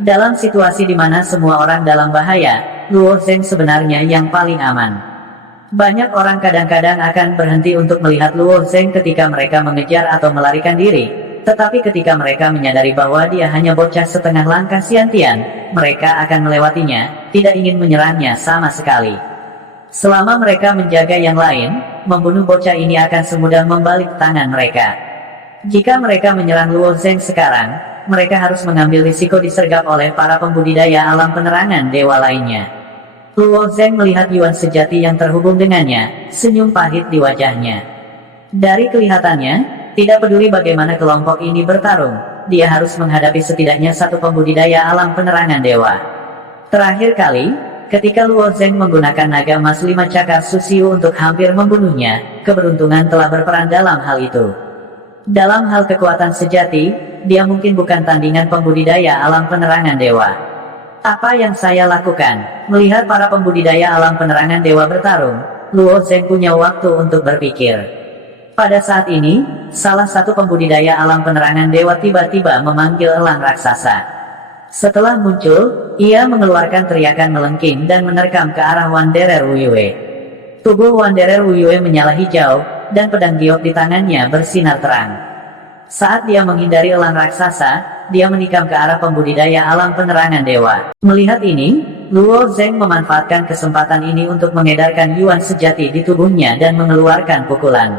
Dalam situasi di mana semua orang dalam bahaya, Luo Zeng sebenarnya yang paling aman. Banyak orang kadang-kadang akan berhenti untuk melihat Luo Zeng ketika mereka mengejar atau melarikan diri. Tetapi ketika mereka menyadari bahwa dia hanya bocah setengah langkah Xiantian, mereka akan melewatinya, tidak ingin menyerangnya sama sekali. Selama mereka menjaga yang lain, membunuh bocah ini akan semudah membalik tangan mereka. Jika mereka menyerang Luo Zeng sekarang, mereka harus mengambil risiko disergap oleh para pembudidaya alam penerangan dewa lainnya. Luo Zeng melihat Yuan sejati yang terhubung dengannya, senyum pahit di wajahnya. Dari kelihatannya, tidak peduli bagaimana kelompok ini bertarung, dia harus menghadapi setidaknya satu pembudidaya alam penerangan dewa. Terakhir kali, ketika Luo Zeng menggunakan naga emas 5 cakar Susiu untuk hampir membunuhnya, keberuntungan telah berperan dalam hal itu. Dalam hal kekuatan sejati, dia mungkin bukan tandingan pembudidaya alam penerangan dewa. Apa yang saya lakukan? Melihat para pembudidaya alam penerangan dewa bertarung, Luo Zeng punya waktu untuk berpikir. Pada saat ini, salah satu pembudidaya alam penerangan dewa tiba-tiba memanggil elang raksasa. Setelah muncul, ia mengeluarkan teriakan melengking dan menerkam ke arah Wanderer Wuyue. Tubuh Wanderer Wuyue menyala hijau, dan pedang giok di tangannya bersinar terang. Saat dia menghindari elang raksasa, dia menikam ke arah pembudidaya alam penerangan dewa. Melihat ini, Luo Zeng memanfaatkan kesempatan ini untuk mengedarkan Yuan sejati di tubuhnya dan mengeluarkan pukulan.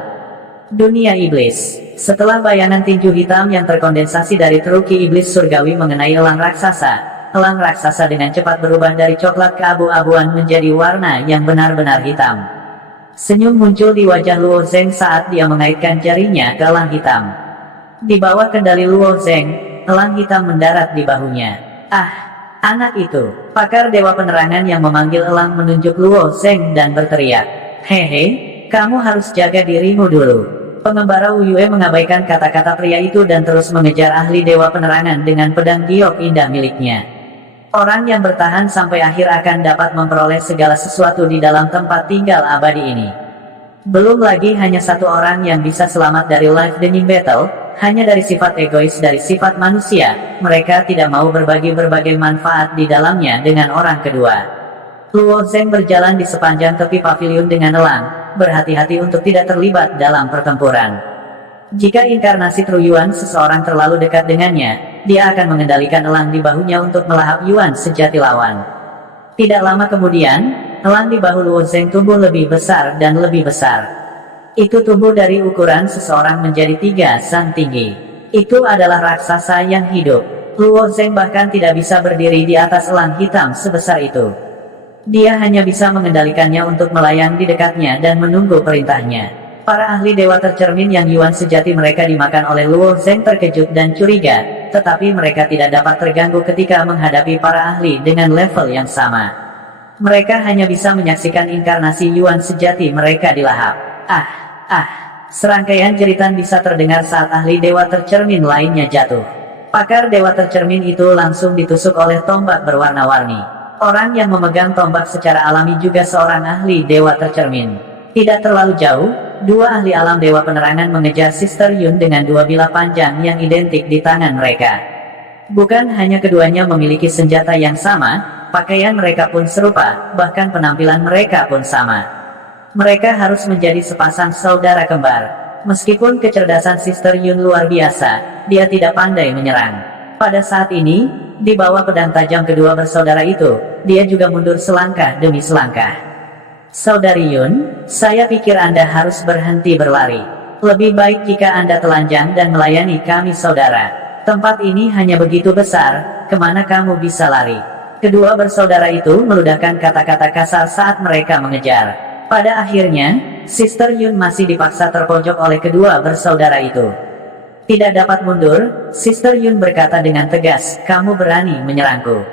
Dunia Iblis. Setelah bayangan tinju hitam yang terkondensasi dari teruki iblis surgawi mengenai elang raksasa dengan cepat berubah dari coklat keabu-abuan menjadi warna yang benar-benar hitam. Senyum muncul di wajah Luo Zeng saat dia mengaitkan jarinya ke elang hitam. Di bawah kendali Luo Zeng, elang hitam mendarat di bahunya. Ah, anak itu. Pakar dewa penerangan yang memanggil elang menunjuk Luo Zeng dan berteriak. Hehe, kamu harus jaga dirimu dulu. Pengembara Wuyue mengabaikan kata-kata pria itu dan terus mengejar ahli dewa penerangan dengan pedang giok indah miliknya. Orang yang bertahan sampai akhir akan dapat memperoleh segala sesuatu di dalam tempat tinggal abadi ini. Belum lagi hanya satu orang yang bisa selamat dari life denying battle, hanya dari sifat egois dari sifat manusia, mereka tidak mau berbagi berbagai manfaat di dalamnya dengan orang kedua. Luo Zeng berjalan di sepanjang tepi pavilion dengan elang, berhati-hati untuk tidak terlibat dalam pertempuran. Jika inkarnasi True Yuan seseorang terlalu dekat dengannya, dia akan mengendalikan elang di bahunya untuk melahap Yuan sejati lawan. Tidak lama kemudian, elang di bahu Luo Zeng tumbuh lebih besar dan lebih besar. Itu tumbuh dari ukuran seseorang menjadi 3 sang tinggi. Itu adalah raksasa yang hidup. Luo Zeng bahkan tidak bisa berdiri di atas elang hitam sebesar itu. Dia hanya bisa mengendalikannya untuk melayang di dekatnya dan menunggu perintahnya. Para ahli dewa tercermin yang Yuan sejati mereka dimakan oleh Luo Zeng terkejut dan curiga, tetapi mereka tidak dapat terganggu ketika menghadapi para ahli dengan level yang sama. Mereka hanya bisa menyaksikan inkarnasi Yuan sejati mereka dilahap. Serangkaian jeritan bisa terdengar saat ahli dewa tercermin lainnya jatuh. Pakar dewa tercermin itu langsung ditusuk oleh tombak berwarna-warni. Orang yang memegang tombak secara alami juga seorang ahli dewa tercermin. Tidak terlalu jauh, 2 ahli alam dewa penerangan mengejar Sister Yun dengan 2 bilah panjang yang identik di tangan mereka. Bukan hanya keduanya memiliki senjata yang sama, pakaian mereka pun serupa, bahkan penampilan mereka pun sama. Mereka harus menjadi sepasang saudara kembar. Meskipun kecerdasan Sister Yun luar biasa, dia tidak pandai menyerang. Pada saat ini, di bawah pedang tajam kedua bersaudara itu, dia juga mundur selangkah demi selangkah. Saudari Yun, saya pikir Anda harus berhenti berlari. Lebih baik jika Anda telanjang dan melayani kami saudara. Tempat ini hanya begitu besar, kemana kamu bisa lari? Kedua bersaudara itu meludahkan kata-kata kasar saat mereka mengejar. Pada akhirnya, Sister Yun masih dipaksa terpojok oleh kedua bersaudara itu. Tidak dapat mundur, Sister Yun berkata dengan tegas, kamu berani menyerangku.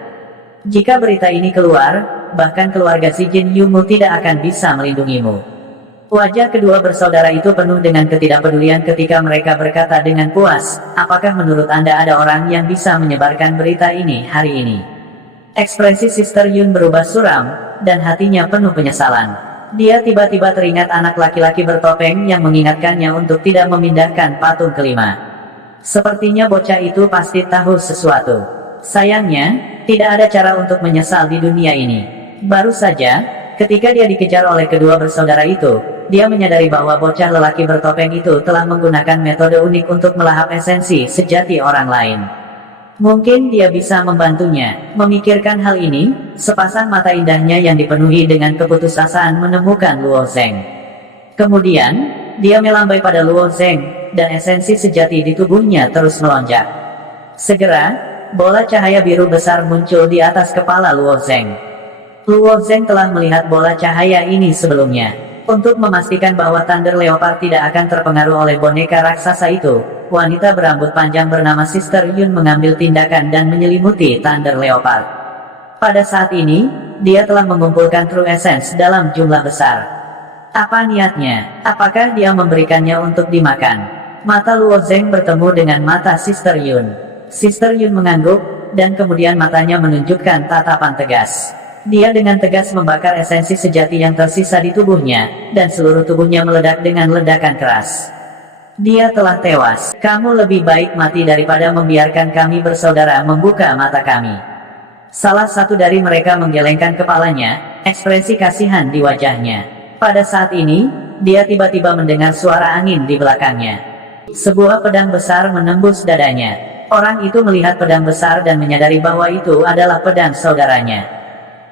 Jika berita ini keluar, bahkan keluarga si Jin Yumu tidak akan bisa melindungimu. Wajah kedua bersaudara itu penuh dengan ketidakpedulian ketika mereka berkata dengan puas, apakah menurut Anda ada orang yang bisa menyebarkan berita ini hari ini? Ekspresi Sister Yun berubah suram, dan hatinya penuh penyesalan. Dia tiba-tiba teringat anak laki-laki bertopeng yang mengingatkannya untuk tidak memindahkan patung kelima. Sepertinya bocah itu pasti tahu sesuatu. Sayangnya, tidak ada cara untuk menyesal di dunia ini. Baru saja, ketika dia dikejar oleh kedua bersaudara itu, dia menyadari bahwa bocah lelaki bertopeng itu telah menggunakan metode unik untuk melahap esensi sejati orang lain. Mungkin dia bisa membantunya. Memikirkan hal ini, sepasang mata indahnya yang dipenuhi dengan keputusasaan menemukan Luo Zeng. Kemudian, dia melambai pada Luo Zeng, dan esensi sejati di tubuhnya terus melonjak. Segera, bola cahaya biru besar muncul di atas kepala Luo Zeng. Luo Zeng telah melihat bola cahaya ini sebelumnya. Untuk memastikan bahwa Thunder Leopard tidak akan terpengaruh oleh boneka raksasa itu, wanita berambut panjang bernama Sister Yun mengambil tindakan dan menyelimuti Thunder Leopard. Pada saat ini, dia telah mengumpulkan True Essence dalam jumlah besar. Apa niatnya? Apakah dia memberikannya untuk dimakan? Mata Luo Zeng bertemu dengan mata Sister Yun. Sister Yun mengangguk, dan kemudian matanya menunjukkan tatapan tegas. Dia dengan tegas membakar esensi sejati yang tersisa di tubuhnya, dan seluruh tubuhnya meledak dengan ledakan keras. Dia telah tewas. Kamu lebih baik mati daripada membiarkan kami bersaudara membuka mata kami. Salah satu dari mereka menggelengkan kepalanya, ekspresi kasihan di wajahnya. Pada saat ini, dia tiba-tiba mendengar suara angin di belakangnya. Sebuah pedang besar menembus dadanya. Orang itu melihat pedang besar dan menyadari bahwa itu adalah pedang saudaranya.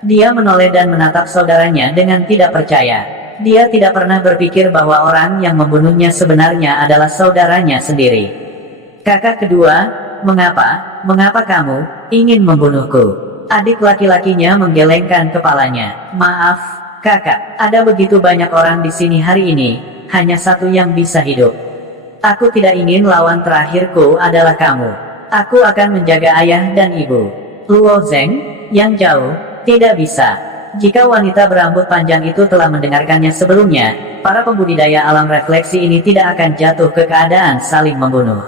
Dia menoleh dan menatap saudaranya dengan tidak percaya. Dia tidak pernah berpikir bahwa orang yang membunuhnya sebenarnya adalah saudaranya sendiri. Kakak kedua, mengapa kamu ingin membunuhku? Adik laki-lakinya menggelengkan kepalanya. Maaf, kakak, ada begitu banyak orang di sini hari ini, hanya satu yang bisa hidup. Aku tidak ingin lawan terakhirku adalah kamu. Aku akan menjaga ayah dan ibu. Luo Zeng, yang jauh, tidak bisa. Jika wanita berambut panjang itu telah mendengarkannya sebelumnya, para pembudidaya alam refleksi ini tidak akan jatuh ke keadaan saling membunuh.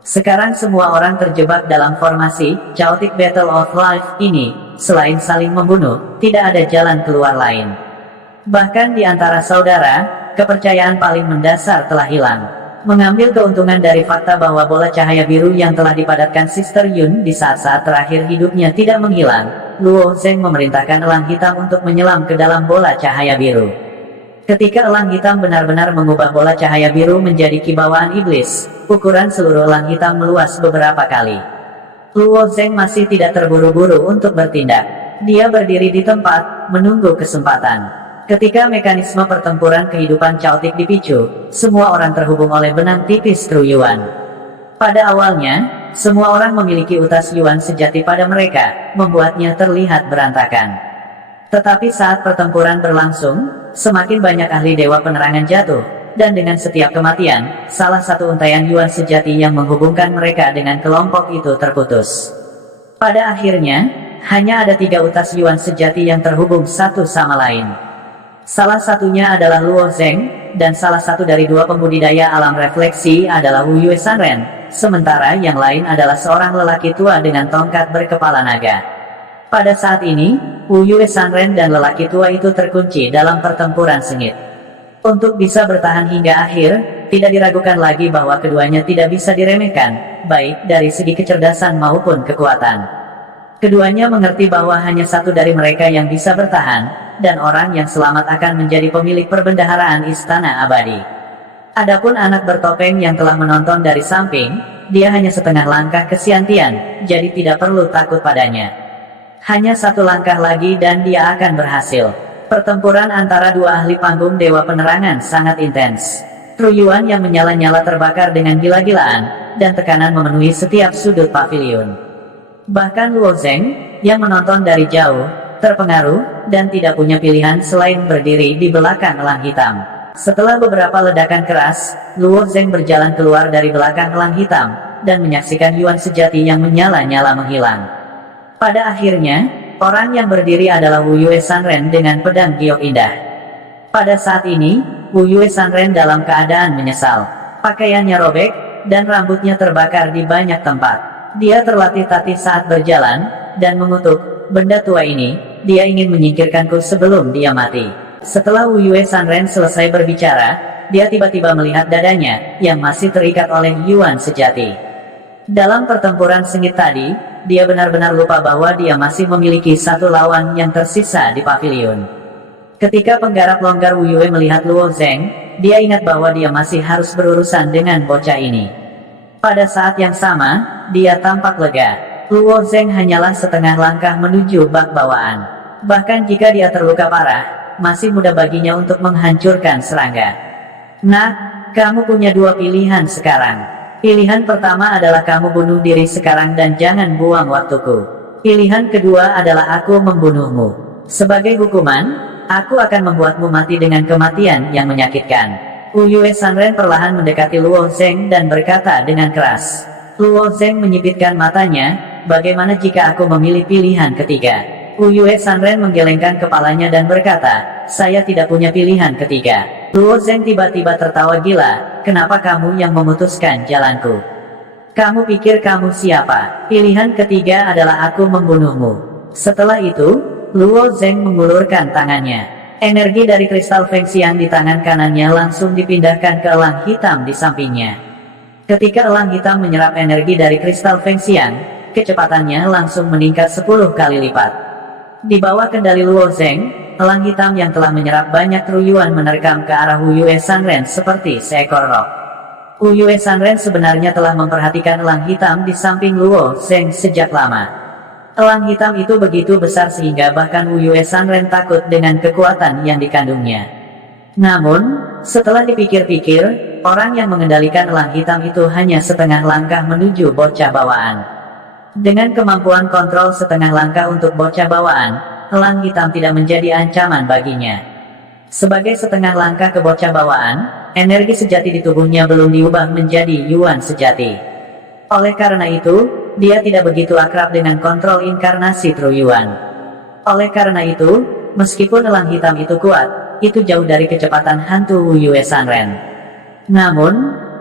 Sekarang semua orang terjebak dalam formasi Chaotic Battle of Life ini. Selain saling membunuh, tidak ada jalan keluar lain. Bahkan di antara saudara, kepercayaan paling mendasar telah hilang. Mengambil keuntungan dari fakta bahwa bola cahaya biru yang telah dipadatkan Sister Yun di saat-saat terakhir hidupnya tidak menghilang, Luo Zeng memerintahkan elang hitam untuk menyelam ke dalam bola cahaya biru. Ketika elang hitam benar-benar mengubah bola cahaya biru menjadi kibawaan iblis, ukuran seluruh elang hitam meluas beberapa kali. Luo Zeng masih tidak terburu-buru untuk bertindak. Dia berdiri di tempat, menunggu kesempatan. Ketika mekanisme pertempuran kehidupan Chaotic dipicu, semua orang terhubung oleh benang tipis True Yuan. Pada awalnya, semua orang memiliki utas Yuan sejati pada mereka, membuatnya terlihat berantakan. Tetapi saat pertempuran berlangsung, semakin banyak ahli dewa penerangan jatuh, dan dengan setiap kematian, salah satu untaian Yuan sejati yang menghubungkan mereka dengan kelompok itu terputus. Pada akhirnya, hanya ada 3 utas Yuan sejati yang terhubung satu sama lain. Salah satunya adalah Luo Zeng, dan salah satu dari 2 pembudidaya alam refleksi adalah Wu Yue Sanren, sementara yang lain adalah seorang lelaki tua dengan tongkat berkepala naga. Pada saat ini, Wu Yue Sanren dan lelaki tua itu terkunci dalam pertempuran sengit. Untuk bisa bertahan hingga akhir, tidak diragukan lagi bahwa keduanya tidak bisa diremehkan, baik dari segi kecerdasan maupun kekuatan. Keduanya mengerti bahwa hanya satu dari mereka yang bisa bertahan, dan orang yang selamat akan menjadi pemilik perbendaharaan Istana Abadi. Adapun anak bertopeng yang telah menonton dari samping, dia hanya setengah langkah ke Xiantian, jadi tidak perlu takut padanya. Hanya 1 langkah lagi dan dia akan berhasil. Pertempuran antara 2 ahli panggung Dewa Penerangan sangat intens. True Yuan yang menyala-nyala terbakar dengan gila-gilaan, dan tekanan memenuhi setiap sudut pavilion. Bahkan Luo Zeng, yang menonton dari jauh, terpengaruh, dan tidak punya pilihan selain berdiri di belakang elang hitam. Setelah beberapa ledakan keras, Luo Zeng berjalan keluar dari belakang elang hitam, dan menyaksikan Yuan sejati yang menyala-nyala menghilang. Pada akhirnya, orang yang berdiri adalah Wu Yue Sanren dengan pedang giok indah. Pada saat ini, Wu Yue Sanren dalam keadaan menyesal. Pakaiannya robek, dan rambutnya terbakar di banyak tempat. Dia terlatih-tatih saat berjalan, dan mengutuk, benda tua ini, dia ingin menyingkirkanku sebelum dia mati. Setelah Wu Yue Sanren selesai berbicara, dia tiba-tiba melihat dadanya, yang masih terikat oleh Yuan sejati. Dalam pertempuran sengit tadi, dia benar-benar lupa bahwa dia masih memiliki satu lawan yang tersisa di pavilion. Ketika penggarap longgar Wu Yue melihat Luo Zeng, dia ingat bahwa dia masih harus berurusan dengan bocah ini. Pada saat yang sama, dia tampak lega. Luo Zeng hanyalah setengah langkah menuju bak bawaan. Bahkan jika dia terluka parah, masih mudah baginya untuk menghancurkan serangga. Nah, kamu punya dua pilihan sekarang. Pilihan pertama adalah kamu bunuh diri sekarang dan jangan buang waktuku. Pilihan kedua adalah aku membunuhmu. Sebagai hukuman, aku akan membuatmu mati dengan kematian yang menyakitkan. Wu Yue Sanren perlahan mendekati Luo Zeng dan berkata dengan keras. Luo Zeng menyipitkan matanya, bagaimana jika aku memilih pilihan ketiga? Wu Yue Sanren menggelengkan kepalanya dan berkata, saya tidak punya pilihan ketiga. Luo Zeng tiba-tiba tertawa gila, kenapa kamu yang memutuskan jalanku? Kamu pikir kamu siapa? Pilihan ketiga adalah aku membunuhmu. Setelah itu, Luo Zeng mengulurkan tangannya. Energi dari kristal Feng Xiang di tangan kanannya langsung dipindahkan ke elang hitam di sampingnya. Ketika elang hitam menyerap energi dari kristal Feng Xiang, kecepatannya langsung meningkat 10 kali lipat. Di bawah kendali Luo Zeng, elang hitam yang telah menyerap banyak truyuan menerkam ke arah Wu Yue Sanren seperti seekor roh. Wu Yue Sanren sebenarnya telah memperhatikan elang hitam di samping Luo Zeng sejak lama. Elang hitam itu begitu besar sehingga bahkan Wu Yue Sanren takut dengan kekuatan yang dikandungnya. Namun, setelah dipikir-pikir, orang yang mengendalikan elang hitam itu hanya setengah langkah menuju bocah bawaan. Dengan kemampuan kontrol setengah langkah untuk bocah bawaan, elang hitam tidak menjadi ancaman baginya. Sebagai setengah langkah ke bocah bawaan, energi sejati di tubuhnya belum diubah menjadi Yuan sejati. Oleh karena itu, dia tidak begitu akrab dengan kontrol inkarnasi Truyuan. Oleh karena itu, meskipun elang hitam itu kuat, itu jauh dari kecepatan hantu Wu Yue Sanren. Namun,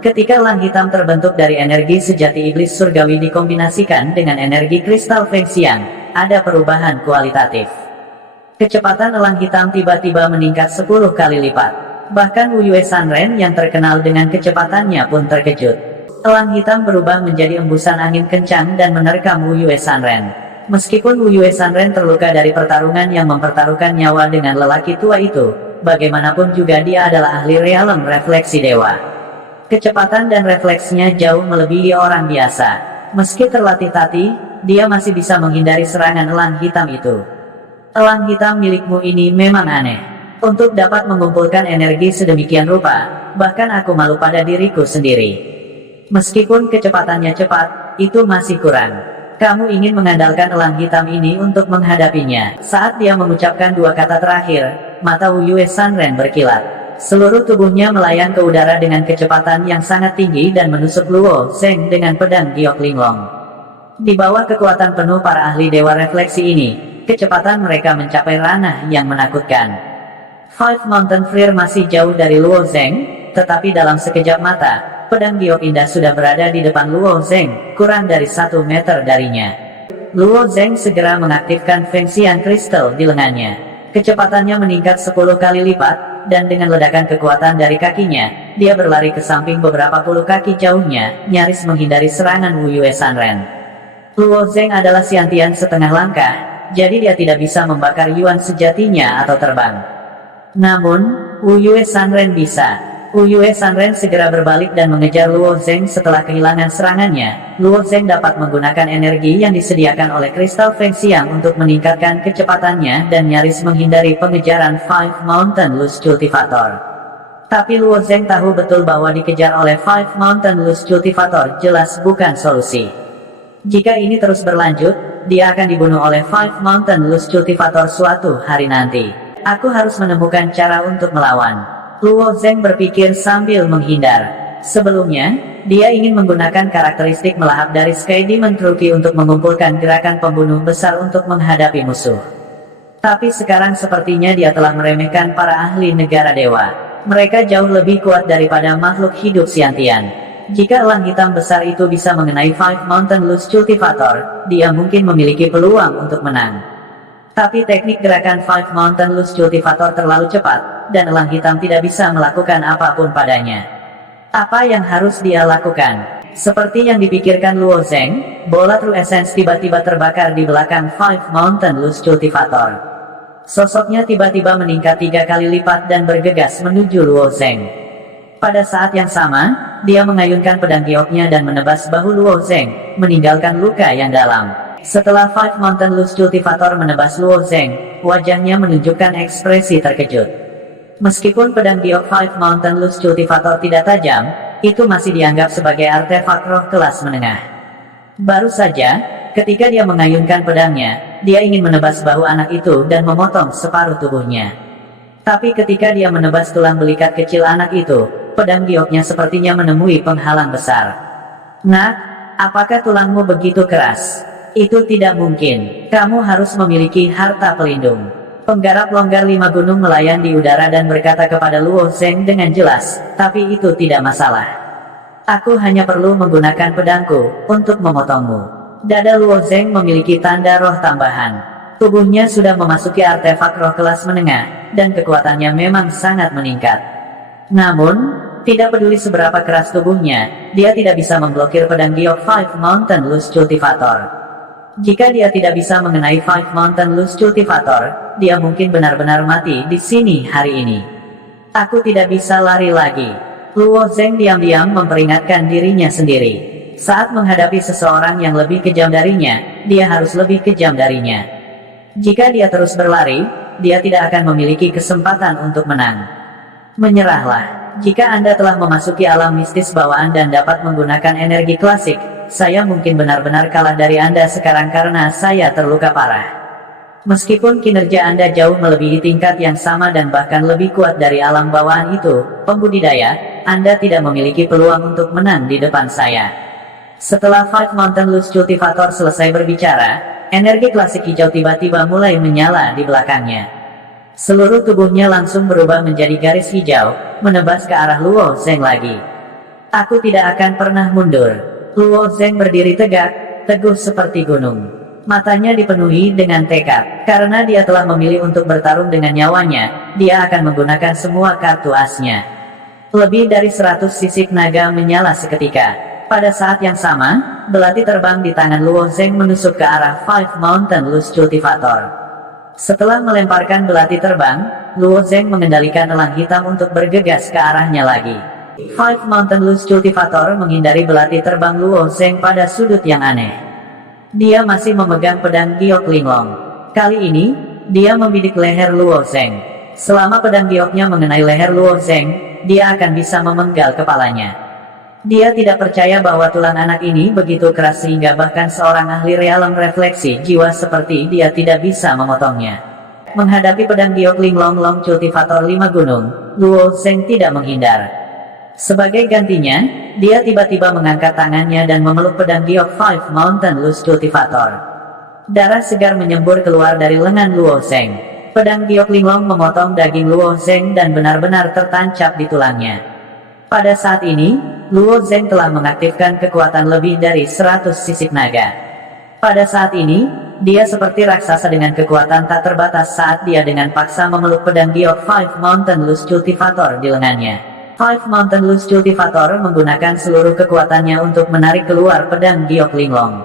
ketika elang hitam terbentuk dari energi sejati iblis surgawi dikombinasikan dengan energi kristal Feng Xiang, ada perubahan kualitatif. Kecepatan elang hitam tiba-tiba meningkat 10 kali lipat. Bahkan Wu Yue Sanren yang terkenal dengan kecepatannya pun terkejut. Elang hitam berubah menjadi embusan angin kencang dan menerkam Wu Yue Sanren. Meskipun Wu Yue Sanren terluka dari pertarungan yang mempertaruhkan nyawa dengan lelaki tua itu, bagaimanapun juga dia adalah ahli realem refleksi dewa. Kecepatan dan refleksnya jauh melebihi orang biasa. Meski terlatih tati, dia masih bisa menghindari serangan elang hitam itu. Elang hitam milikmu ini memang aneh. Untuk dapat mengumpulkan energi sedemikian rupa, bahkan aku malu pada diriku sendiri. Meskipun kecepatannya cepat, itu masih kurang. Kamu ingin mengandalkan elang hitam ini untuk menghadapinya. Saat dia mengucapkan dua kata terakhir, mata Wu Yue Sanren berkilat. Seluruh tubuhnya melayang ke udara dengan kecepatan yang sangat tinggi dan menusuk Luo Zeng dengan pedang giok linglong. Di bawah kekuatan penuh para ahli dewa refleksi ini, kecepatan mereka mencapai ranah yang menakutkan. Five Mountain Freer masih jauh dari Luo Zeng, tetapi dalam sekejap mata, pedang giok indah sudah berada di depan Luo Zeng, kurang dari 1 meter darinya. Luo Zeng segera mengaktifkan Feng Xiang Crystal di lengannya. Kecepatannya meningkat 10 kali lipat, dan dengan ledakan kekuatan dari kakinya, dia berlari ke samping beberapa puluh kaki jauhnya, nyaris menghindari serangan Wu Yue Sanren. Luo Zeng adalah Xiantian setengah langkah, jadi dia tidak bisa membakar Yuan sejatinya atau terbang. Namun, Wu Yue Sanren bisa. Wu Yue Sanren segera berbalik dan mengejar Luo Zeng setelah kehilangan serangannya. Luo Zeng dapat menggunakan energi yang disediakan oleh kristal Feng Xiang untuk meningkatkan kecepatannya dan nyaris menghindari pengejaran Five Mountain Lust Cultivator. Tapi Luo Zeng tahu betul bahwa dikejar oleh Five Mountain Lust Cultivator jelas bukan solusi. Jika ini terus berlanjut, dia akan dibunuh oleh Five Mountain Lust Cultivator suatu hari nanti. Aku harus menemukan cara untuk melawan. Luo Zeng berpikir sambil menghindar. Sebelumnya, dia ingin menggunakan karakteristik melahap dari Sky Demon Truki untuk mengumpulkan gerakan pembunuh besar untuk menghadapi musuh. Tapi sekarang sepertinya dia telah meremehkan para ahli negara dewa. Mereka jauh lebih kuat daripada makhluk hidup Xiantian. Jika elang hitam besar itu bisa mengenai Five Mountain Lust Cultivator, dia mungkin memiliki peluang untuk menang. Tapi teknik gerakan Five Mountain Lust Cultivator terlalu cepat, dan elang hitam tidak bisa melakukan apapun padanya. Apa yang harus dia lakukan? Seperti yang dipikirkan Luo Zheng, bola True Essence tiba-tiba terbakar di belakang Five Mountain Lust Cultivator. Sosoknya tiba-tiba meningkat 3 kali lipat dan bergegas menuju Luo Zheng. Pada saat yang sama, dia mengayunkan pedang gioknya dan menebas bahu Luo Zheng, meninggalkan luka yang dalam. Setelah Five Mountain Lust Cultivator menebas Luo Zheng, wajahnya menunjukkan ekspresi terkejut. Meskipun pedang giok Five Mountain Lust Cultivator tidak tajam, itu masih dianggap sebagai artefak roh kelas menengah. Baru saja, ketika dia mengayunkan pedangnya, dia ingin menebas bahu anak itu dan memotong separuh tubuhnya. Tapi ketika dia menebas tulang belikat kecil anak itu, pedang gioknya sepertinya menemui penghalang besar. "Nak, apakah tulangmu begitu keras?" "Itu tidak mungkin. Kamu harus memiliki harta pelindung." Penggarap longgar 5 gunung melayang di udara dan berkata kepada Luo Zheng dengan jelas, "Tapi itu tidak masalah. Aku hanya perlu menggunakan pedangku untuk memotongmu." Dada Luo Zheng memiliki tanda roh tambahan. Tubuhnya sudah memasuki artefak roh kelas menengah, dan kekuatannya memang sangat meningkat. Namun, tidak peduli seberapa keras tubuhnya, dia tidak bisa memblokir pedang giok Five Mountain Lust Cultivator. Jika dia tidak bisa mengenai Five Mountain Lust Cultivator, dia mungkin benar-benar mati di sini hari ini. "Aku tidak bisa lari lagi." Luo Zheng diam-diam memperingatkan dirinya sendiri. Saat menghadapi seseorang yang lebih kejam darinya, dia harus lebih kejam darinya. Jika dia terus berlari, dia tidak akan memiliki kesempatan untuk menang. Menyerahlah. Jika Anda telah memasuki alam mistis bawaan dan dapat menggunakan energi klasik, saya mungkin benar-benar kalah dari Anda sekarang karena saya terluka parah. Meskipun kinerja Anda jauh melebihi tingkat yang sama dan bahkan lebih kuat dari alam bawaan itu, pembudidaya, Anda tidak memiliki peluang untuk menang di depan saya. Setelah Five Mountain Lust Cultivator selesai berbicara, energi klasik hijau tiba-tiba mulai menyala di belakangnya. Seluruh tubuhnya langsung berubah menjadi garis hijau, menebas ke arah Luo Zheng lagi. "Aku tidak akan pernah mundur." Luo Zheng berdiri tegak, teguh seperti gunung. Matanya dipenuhi dengan tekad. Karena dia telah memilih untuk bertarung dengan nyawanya, dia akan menggunakan semua kartu asnya. Lebih dari 100 sisik naga menyala seketika. Pada saat yang sama, belati terbang di tangan Luo Zheng menusuk ke arah Five Mountain Lust Cultivator. Setelah melemparkan belati terbang, Luo Zheng mengendalikan elang hitam untuk bergegas ke arahnya lagi. Five Mountain Lust Cultivator menghindari belati terbang Luo Zheng pada sudut yang aneh. Dia masih memegang pedang giok Linglong. Kali ini, dia membidik leher Luo Zheng. Selama pedang gioknya mengenai leher Luo Zheng, dia akan bisa memenggal kepalanya. Dia tidak percaya bahwa tulang anak ini begitu keras sehingga bahkan seorang ahli realem refleksi jiwa seperti dia tidak bisa memotongnya. Menghadapi pedang giok Linglong Long Cultivator 5 gunung, Luo Zheng tidak menghindar. Sebagai gantinya, dia tiba-tiba mengangkat tangannya dan memeluk pedang giok Five Mountain Lust Cultivator. Darah segar menyembur keluar dari lengan Luo Zheng. Pedang giok Linglong memotong daging Luo Zheng dan benar-benar tertancap di tulangnya. Pada saat ini, Luo Zheng telah mengaktifkan kekuatan lebih dari 100 sisik naga. Pada saat ini, dia seperti raksasa dengan kekuatan tak terbatas saat dia dengan paksa memeluk pedang giok Five Mountain Lust Cultivator di lengannya. Five Mountain Lust Cultivator menggunakan seluruh kekuatannya untuk menarik keluar pedang giok Linglong.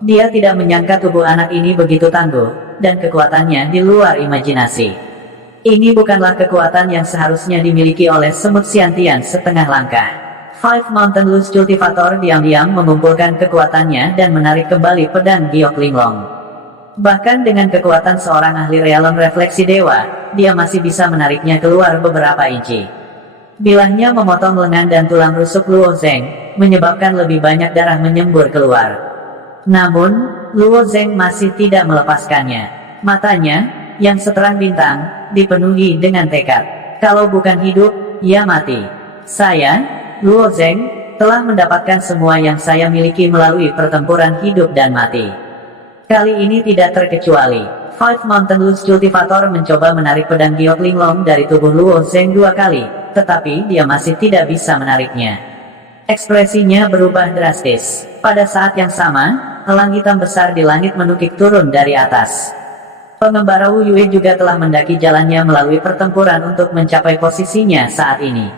Dia tidak menyangka tubuh anak ini begitu tangguh, dan kekuatannya di luar imajinasi. Ini bukanlah kekuatan yang seharusnya dimiliki oleh semut Xiantian setengah langkah. Five Mountain Lust Cultivator diam-diam mengumpulkan kekuatannya dan menarik kembali pedang giok Linglong. Bahkan dengan kekuatan seorang ahli realem refleksi dewa, dia masih bisa menariknya keluar beberapa inci. Bilahnya memotong lengan dan tulang rusuk Luo Zheng, menyebabkan lebih banyak darah menyembur keluar. Namun, Luo Zheng masih tidak melepaskannya. Matanya, yang seterang bintang, dipenuhi dengan tekad. Kalau bukan hidup, ya mati. Saya, Luo Zheng, telah mendapatkan semua yang saya miliki melalui pertempuran hidup dan mati. Kali ini tidak terkecuali. Five Mountain Lust Cultivator mencoba menarik pedang giok Linglong dari tubuh Luo Zheng 2 kali, tetapi dia masih tidak bisa menariknya. Ekspresinya berubah drastis. Pada saat yang sama, elang hitam besar di langit menukik turun dari atas. Pengembara Wu Yue juga telah mendaki jalannya melalui pertempuran untuk mencapai posisinya saat ini.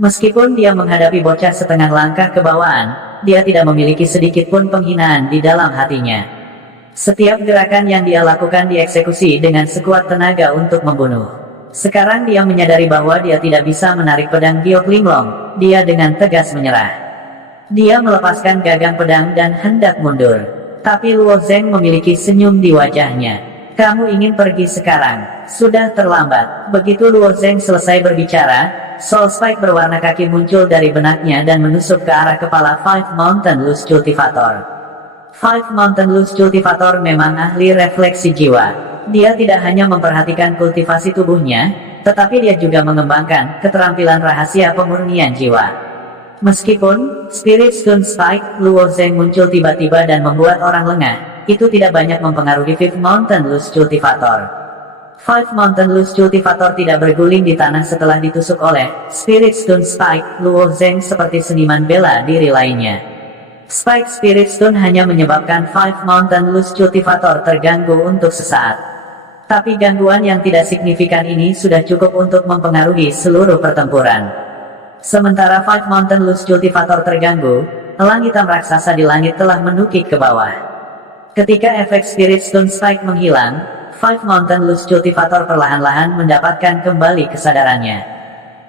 Meskipun dia menghadapi bocah setengah langkah ke bawaan, dia tidak memiliki sedikit pun penghinaan di dalam hatinya. Setiap gerakan yang dia lakukan dieksekusi dengan sekuat tenaga untuk membunuh. Sekarang dia menyadari bahwa dia tidak bisa menarik pedang Giok Linglong, dia dengan tegas menyerah. Dia melepaskan gagang pedang dan hendak mundur. Tapi Luo Zeng memiliki senyum di wajahnya. Kamu ingin pergi sekarang? Sudah terlambat. Begitu Luo Zeng selesai berbicara, Soul Spike berwarna kaki muncul dari benaknya dan menusuk ke arah kepala Five Mountain Luz Cultivator. Five Mountain Luz Cultivator memang ahli refleksi jiwa. Dia tidak hanya memperhatikan kultivasi tubuhnya, tetapi dia juga mengembangkan keterampilan rahasia pemurnian jiwa. Meskipun Spirit Stone Spike Luo Zeng muncul tiba-tiba dan membuat orang lengah, itu tidak banyak mempengaruhi Five Mountain Luz Cultivator. Five Mountain Luz Cultivator tidak berguling di tanah setelah ditusuk oleh Spirit Stone Spike Luo Zeng seperti seniman bela diri lainnya. Spike Spirit Stone hanya menyebabkan Five Mountain Luz Cultivator terganggu untuk sesaat. Tapi gangguan yang tidak signifikan ini sudah cukup untuk mempengaruhi seluruh pertempuran. Sementara Five Mountain Luz Cultivator terganggu, elang hitam raksasa di langit telah menukik ke bawah. Ketika efek Spirit Stone Spike menghilang, Five Mountain Luz Cultivator perlahan-lahan mendapatkan kembali kesadarannya.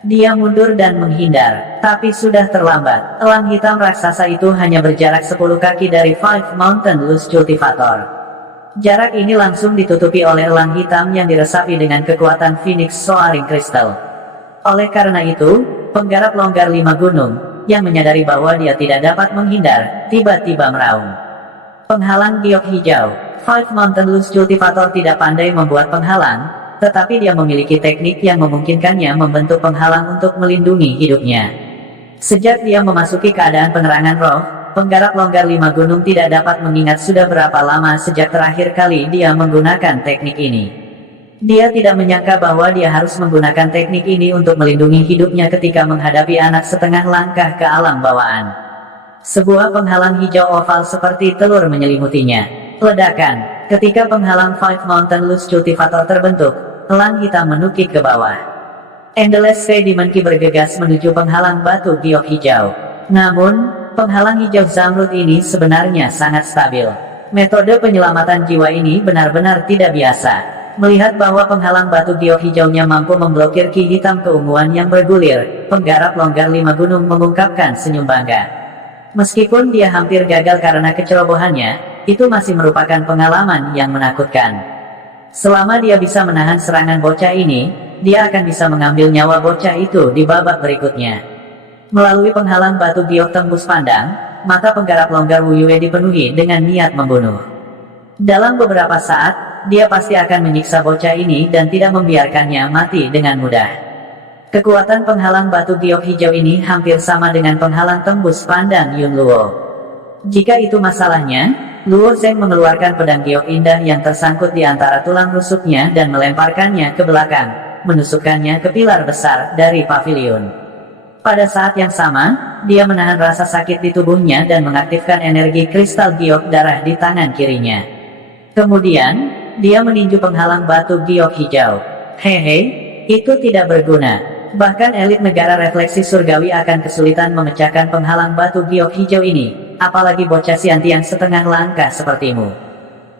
Dia mundur dan menghindar, tapi sudah terlambat. Elang hitam raksasa itu hanya berjarak 10 kaki dari Five Mountain Luz Cultivator. Jarak ini langsung ditutupi oleh elang hitam yang diresapi dengan kekuatan Phoenix Soaring Crystal. Oleh karena itu, penggarap longgar 5 gunung, yang menyadari bahwa dia tidak dapat menghindar, tiba-tiba meraung. Penghalang giok hijau. Five Mountain Luz Cultivator tidak pandai membuat penghalang, tetapi dia memiliki teknik yang memungkinkannya membentuk penghalang untuk melindungi hidupnya. Sejak dia memasuki keadaan penerangan roh, penggarap longgar 5 gunung tidak dapat mengingat sudah berapa lama sejak terakhir kali dia menggunakan teknik ini. Dia tidak menyangka bahwa dia harus menggunakan teknik ini untuk melindungi hidupnya ketika menghadapi anak setengah langkah ke alam bawaan. Sebuah penghalang hijau oval seperti telur menyelimutinya. Ledakan. Ketika penghalang Five Mountain Luz Cultivator terbentuk, elang hitam menukik ke bawah. Endless Sky Demon Key bergegas menuju penghalang batu giok hijau. Namun, penghalang hijau zamrud ini sebenarnya sangat stabil. Metode penyelamatan jiwa ini benar-benar tidak biasa. Melihat bahwa penghalang batu giok hijaunya mampu memblokir ki hitam keunguan yang bergulir, penggarap longgar 5 gunung mengungkapkan senyum bangga. Meskipun dia hampir gagal karena kecerobohannya, itu masih merupakan pengalaman yang menakutkan. Selama dia bisa menahan serangan bocah ini, dia akan bisa mengambil nyawa bocah itu di babak berikutnya. Melalui penghalang batu giok tembus pandang, mata penggarap longgar Wu Yue dipenuhi dengan niat membunuh. Dalam beberapa saat, dia pasti akan menyiksa bocah ini dan tidak membiarkannya mati dengan mudah. Kekuatan penghalang batu giok hijau ini hampir sama dengan penghalang tembus pandang Yun Luo. Jika itu masalahnya, Luo Zeng mengeluarkan pedang giok indah yang tersangkut di antara tulang rusuknya dan melemparkannya ke belakang, menusukkannya ke pilar besar dari pavilion. Pada saat yang sama, dia menahan rasa sakit di tubuhnya dan mengaktifkan energi kristal giok darah di tangan kirinya. Kemudian, dia meninju penghalang batu giok hijau. Hehe, itu tidak berguna. Bahkan elit negara refleksi surgawi akan kesulitan memecahkan penghalang batu giok hijau ini, apalagi bocah siantiang setengah langkah sepertimu.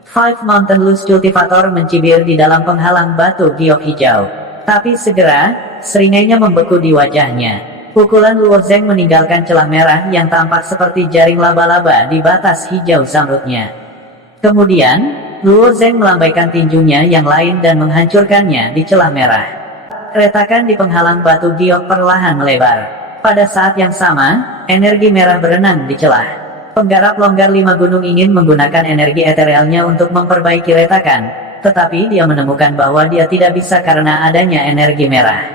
Five Mountain Luz Cultivator mencibir di dalam penghalang batu giok hijau. Tapi segera, seringainya membeku di wajahnya. Pukulan Luo Zeng meninggalkan celah merah yang tampak seperti jaring laba-laba di batas hijau zamrudnya. Kemudian, Luo Zeng melambaikan tinjunya yang lain dan menghancurkannya di celah merah. Retakan di penghalang batu giok perlahan melebar. Pada saat yang sama, energi merah berenang di celah. Penggarap longgar 5 gunung ingin menggunakan energi eterealnya untuk memperbaiki retakan, tetapi dia menemukan bahwa dia tidak bisa karena adanya energi merah.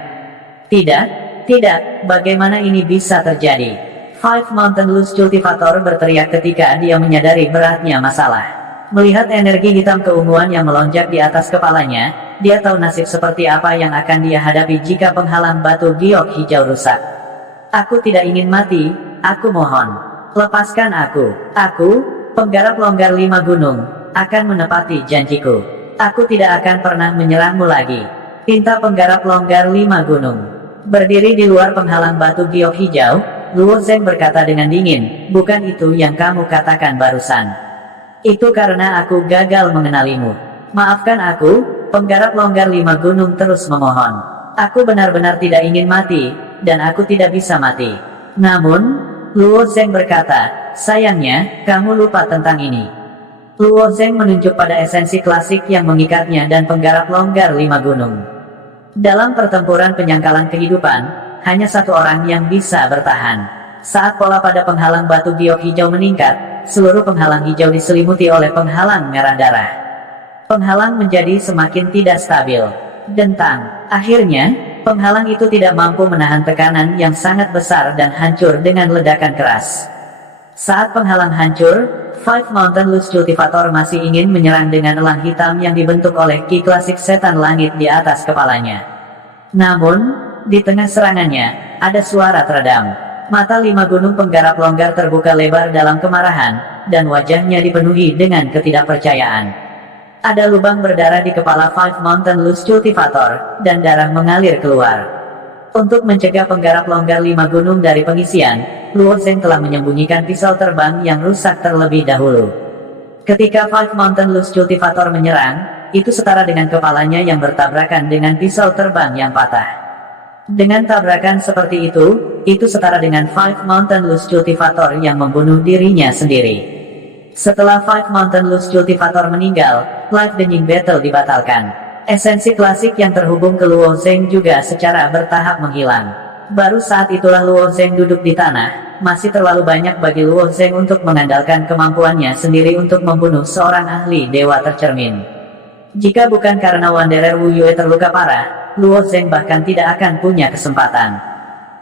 Tidak, bagaimana ini bisa terjadi? Five Mountain Luz Cultivator berteriak ketika dia menyadari beratnya masalah. Melihat energi hitam keunguan yang melonjak di atas kepalanya, dia tahu nasib seperti apa yang akan dia hadapi jika penghalang batu giok hijau rusak. Aku tidak ingin mati, aku mohon. Lepaskan aku. Aku, penggarap longgar 5 gunung, akan menepati janjiku. Aku tidak akan pernah menyerangmu lagi. Pinta penggarap longgar 5 gunung. Berdiri di luar penghalang batu giok hijau, Luo Zeng berkata dengan dingin, bukan itu yang kamu katakan barusan. Itu karena aku gagal mengenalimu. Maafkan aku, penggarap longgar 5 gunung terus memohon. Aku benar-benar tidak ingin mati, dan aku tidak bisa mati. Namun, Luo Zeng berkata, sayangnya, kamu lupa tentang ini. Luo Zeng menunjuk pada esensi klasik yang mengikatnya dan penggarap longgar 5 gunung. Dalam pertempuran penyangkalan kehidupan, hanya satu orang yang bisa bertahan. Saat pola pada penghalang batu giok hijau meningkat, seluruh penghalang hijau diselimuti oleh penghalang merah darah. Penghalang menjadi semakin tidak stabil. Dentang. Akhirnya, penghalang itu tidak mampu menahan tekanan yang sangat besar dan hancur dengan ledakan keras. Saat penghalang hancur, Five Mountain Luz Cultivator masih ingin menyerang dengan elang hitam yang dibentuk oleh ki klasik setan langit di atas kepalanya. Namun, di tengah serangannya, ada suara teredam. Mata 5 gunung penggarap longgar terbuka lebar dalam kemarahan, dan wajahnya dipenuhi dengan ketidakpercayaan. Ada lubang berdarah di kepala Five Mountain Luz Cultivator, dan darah mengalir keluar. Untuk mencegah penggarap longgar 5 gunung dari pengisian, Luo Zeng telah menyembunyikan pisau terbang yang rusak terlebih dahulu. Ketika Five Mountain Luz Cultivator menyerang, itu setara dengan kepalanya yang bertabrakan dengan pisau terbang yang patah. Dengan tabrakan seperti itu setara dengan Five Mountain Luz Cultivator yang membunuh dirinya sendiri. Setelah Five Mountain Luz Cultivator meninggal, Life Denying Battle dibatalkan. Esensi klasik yang terhubung ke Luo Zeng juga secara bertahap menghilang. Baru saat itulah Luo Zeng duduk di tanah. Masih terlalu banyak bagi Luo Zeng untuk mengandalkan kemampuannya sendiri untuk membunuh seorang ahli dewa tercermin. Jika bukan karena Wanderer Wu Yue terluka parah, Luo Zeng bahkan tidak akan punya kesempatan.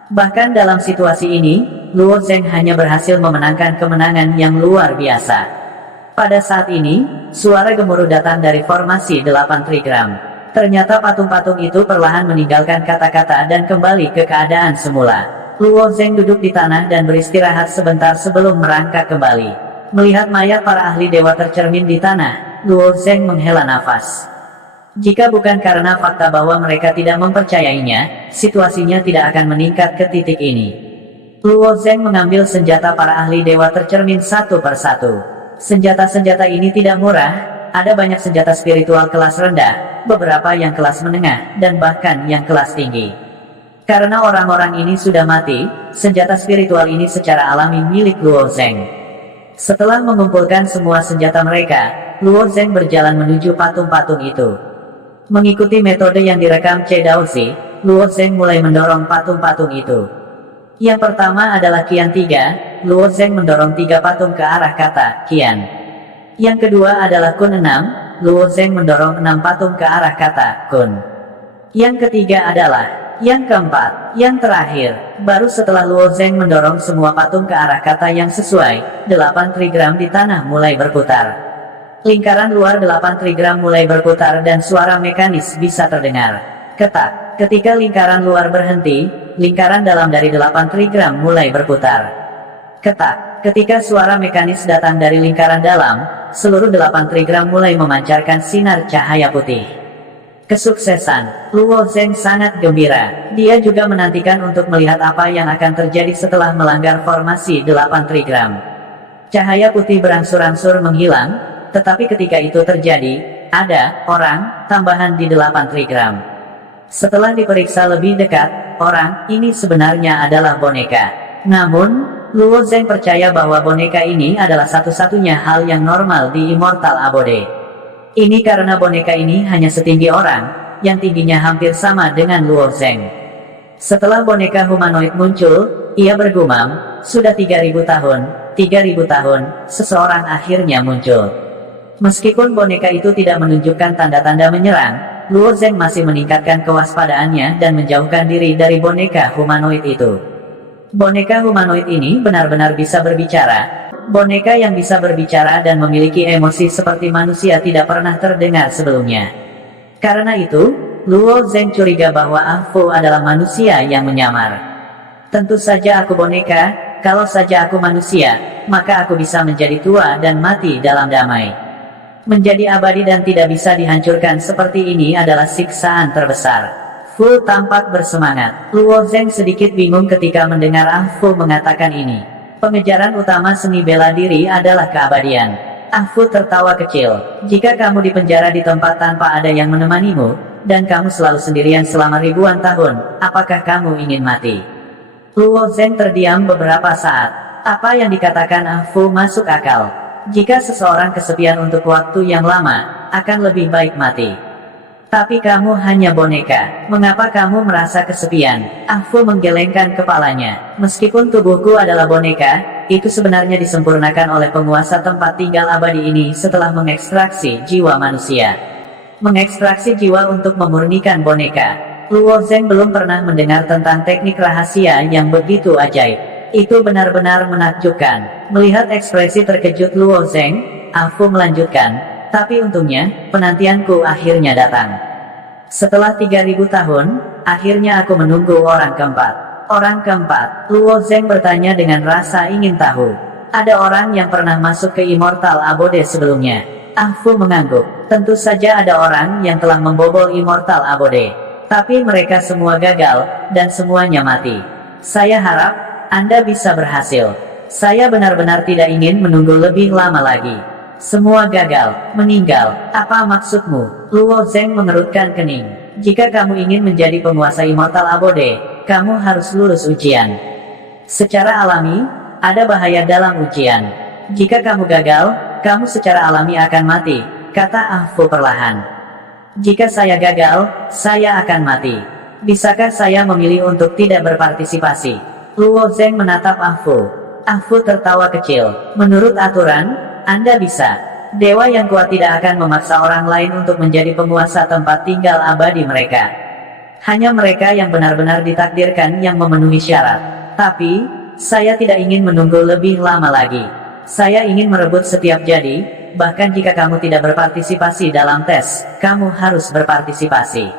Bahkan dalam situasi ini, Luo Zeng hanya berhasil memenangkan kemenangan yang luar biasa. Pada saat ini, suara gemuruh datang dari formasi 8 trigram. Ternyata patung-patung itu perlahan meninggalkan kata-kata dan kembali ke keadaan semula. Luo Zeng duduk di tanah dan beristirahat sebentar sebelum merangkak kembali. Melihat mayat para ahli dewa tercermin di tanah, Luo Zeng menghela nafas. Jika bukan karena fakta bahwa mereka tidak mempercayainya, situasinya tidak akan meningkat ke titik ini. Luo Zeng mengambil senjata para ahli dewa tercermin satu persatu. Senjata-senjata ini tidak murah, ada banyak senjata spiritual kelas rendah, beberapa yang kelas menengah, dan bahkan yang kelas tinggi. Karena orang-orang ini sudah mati, senjata spiritual ini secara alami milik Luo Zeng. Setelah mengumpulkan semua senjata mereka, Luo Zeng berjalan menuju patung-patung itu. Mengikuti metode yang direkam Che Daozi, Luo Zeng mulai mendorong patung-patung itu. Yang pertama adalah Qian 3, Luo Zeng mendorong 3 patung ke arah kata Qian. Yang kedua adalah Kun 6, Luo Zeng mendorong 6 patung ke arah kata Kun. Yang ketiga adalah, yang keempat, yang terakhir, baru setelah Luo Zeng mendorong semua patung ke arah kata yang sesuai, 8 trigram di tanah mulai berputar. Lingkaran luar 8 trigram mulai berputar dan suara mekanis bisa terdengar. Ketak. Ketika lingkaran luar berhenti, lingkaran dalam dari 8 trigram mulai berputar. Ketak. Ketika suara mekanis datang dari lingkaran dalam, seluruh 8 trigram mulai memancarkan sinar cahaya putih. Kesuksesan. Luo Zeng sangat gembira. Dia juga menantikan untuk melihat apa yang akan terjadi setelah melanggar formasi 8 trigram. Cahaya putih berangsur-angsur menghilang. Tetapi ketika itu terjadi, ada orang tambahan di 8 trigram. Setelah diperiksa lebih dekat, orang ini sebenarnya adalah boneka. Namun, Luo Zeng percaya bahwa boneka ini adalah satu-satunya hal yang normal di Immortal Abode. Ini karena boneka ini hanya setinggi orang, yang tingginya hampir sama dengan Luo Zeng. Setelah boneka humanoid muncul, ia bergumam, sudah 3000 tahun, 3000 tahun, seseorang akhirnya muncul. Meskipun boneka itu tidak menunjukkan tanda-tanda menyerang, Luo Zeng masih meningkatkan kewaspadaannya dan menjauhkan diri dari boneka humanoid itu. Boneka humanoid ini benar-benar bisa berbicara. Boneka yang bisa berbicara dan memiliki emosi seperti manusia tidak pernah terdengar sebelumnya. Karena itu, Luo Zeng curiga bahwa Ah Fu adalah manusia yang menyamar. Tentu saja aku boneka, kalau saja aku manusia, maka aku bisa menjadi tua dan mati dalam damai. Menjadi abadi dan tidak bisa dihancurkan seperti ini adalah siksaan terbesar. Fu tampak bersemangat. Luo Zeng sedikit bingung ketika mendengar Fu mengatakan ini. Pengejaran utama seni bela diri adalah keabadian. Fu tertawa kecil. Jika kamu dipenjara di tempat tanpa ada yang menemanimu, dan kamu selalu sendirian selama ribuan tahun, apakah kamu ingin mati? Luo Zeng terdiam beberapa saat. Apa yang dikatakan Fu masuk akal. Jika seseorang kesepian untuk waktu yang lama, akan lebih baik mati. Tapi kamu hanya boneka. Mengapa kamu merasa kesepian? Fu menggelengkan kepalanya. Meskipun tubuhku adalah boneka, itu sebenarnya disempurnakan oleh penguasa tempat tinggal abadi ini setelah mengekstraksi jiwa manusia. Mengekstraksi jiwa untuk memurnikan boneka. Luo Zeng belum pernah mendengar tentang teknik rahasia yang begitu ajaib. Itu benar-benar menakjubkan. Melihat ekspresi terkejut Luo Zeng, Fu melanjutkan. Tapi untungnya, penantianku akhirnya datang. Setelah 3000 tahun, akhirnya aku menunggu orang keempat. Orang keempat, Luo Zeng bertanya dengan rasa ingin tahu. Ada orang yang pernah masuk ke Immortal Abode sebelumnya. Fu mengangguk. Tentu saja ada orang yang telah membobol Immortal Abode. Tapi mereka semua gagal, dan semuanya mati. Saya harap, Anda bisa berhasil. Saya benar-benar tidak ingin menunggu lebih lama lagi. Semua gagal, meninggal. Apa maksudmu? Luo Zeng mengerutkan kening. Jika kamu ingin menjadi penguasa Immortal Abode, kamu harus lulus ujian. Secara alami, ada bahaya dalam ujian. Jika kamu gagal, kamu secara alami akan mati, kata Fu perlahan. Jika saya gagal, saya akan mati. Bisakah saya memilih untuk tidak berpartisipasi? Luo Zeng menatap Fu. Fu tertawa kecil. Menurut aturan, Anda bisa. Dewa yang kuat tidak akan memaksa orang lain untuk menjadi penguasa tempat tinggal abadi mereka. Hanya mereka yang benar-benar ditakdirkan yang memenuhi syarat. Tapi, saya tidak ingin menunggu lebih lama lagi. Saya ingin merebut setiap jadi, bahkan jika kamu tidak berpartisipasi dalam tes, kamu harus berpartisipasi.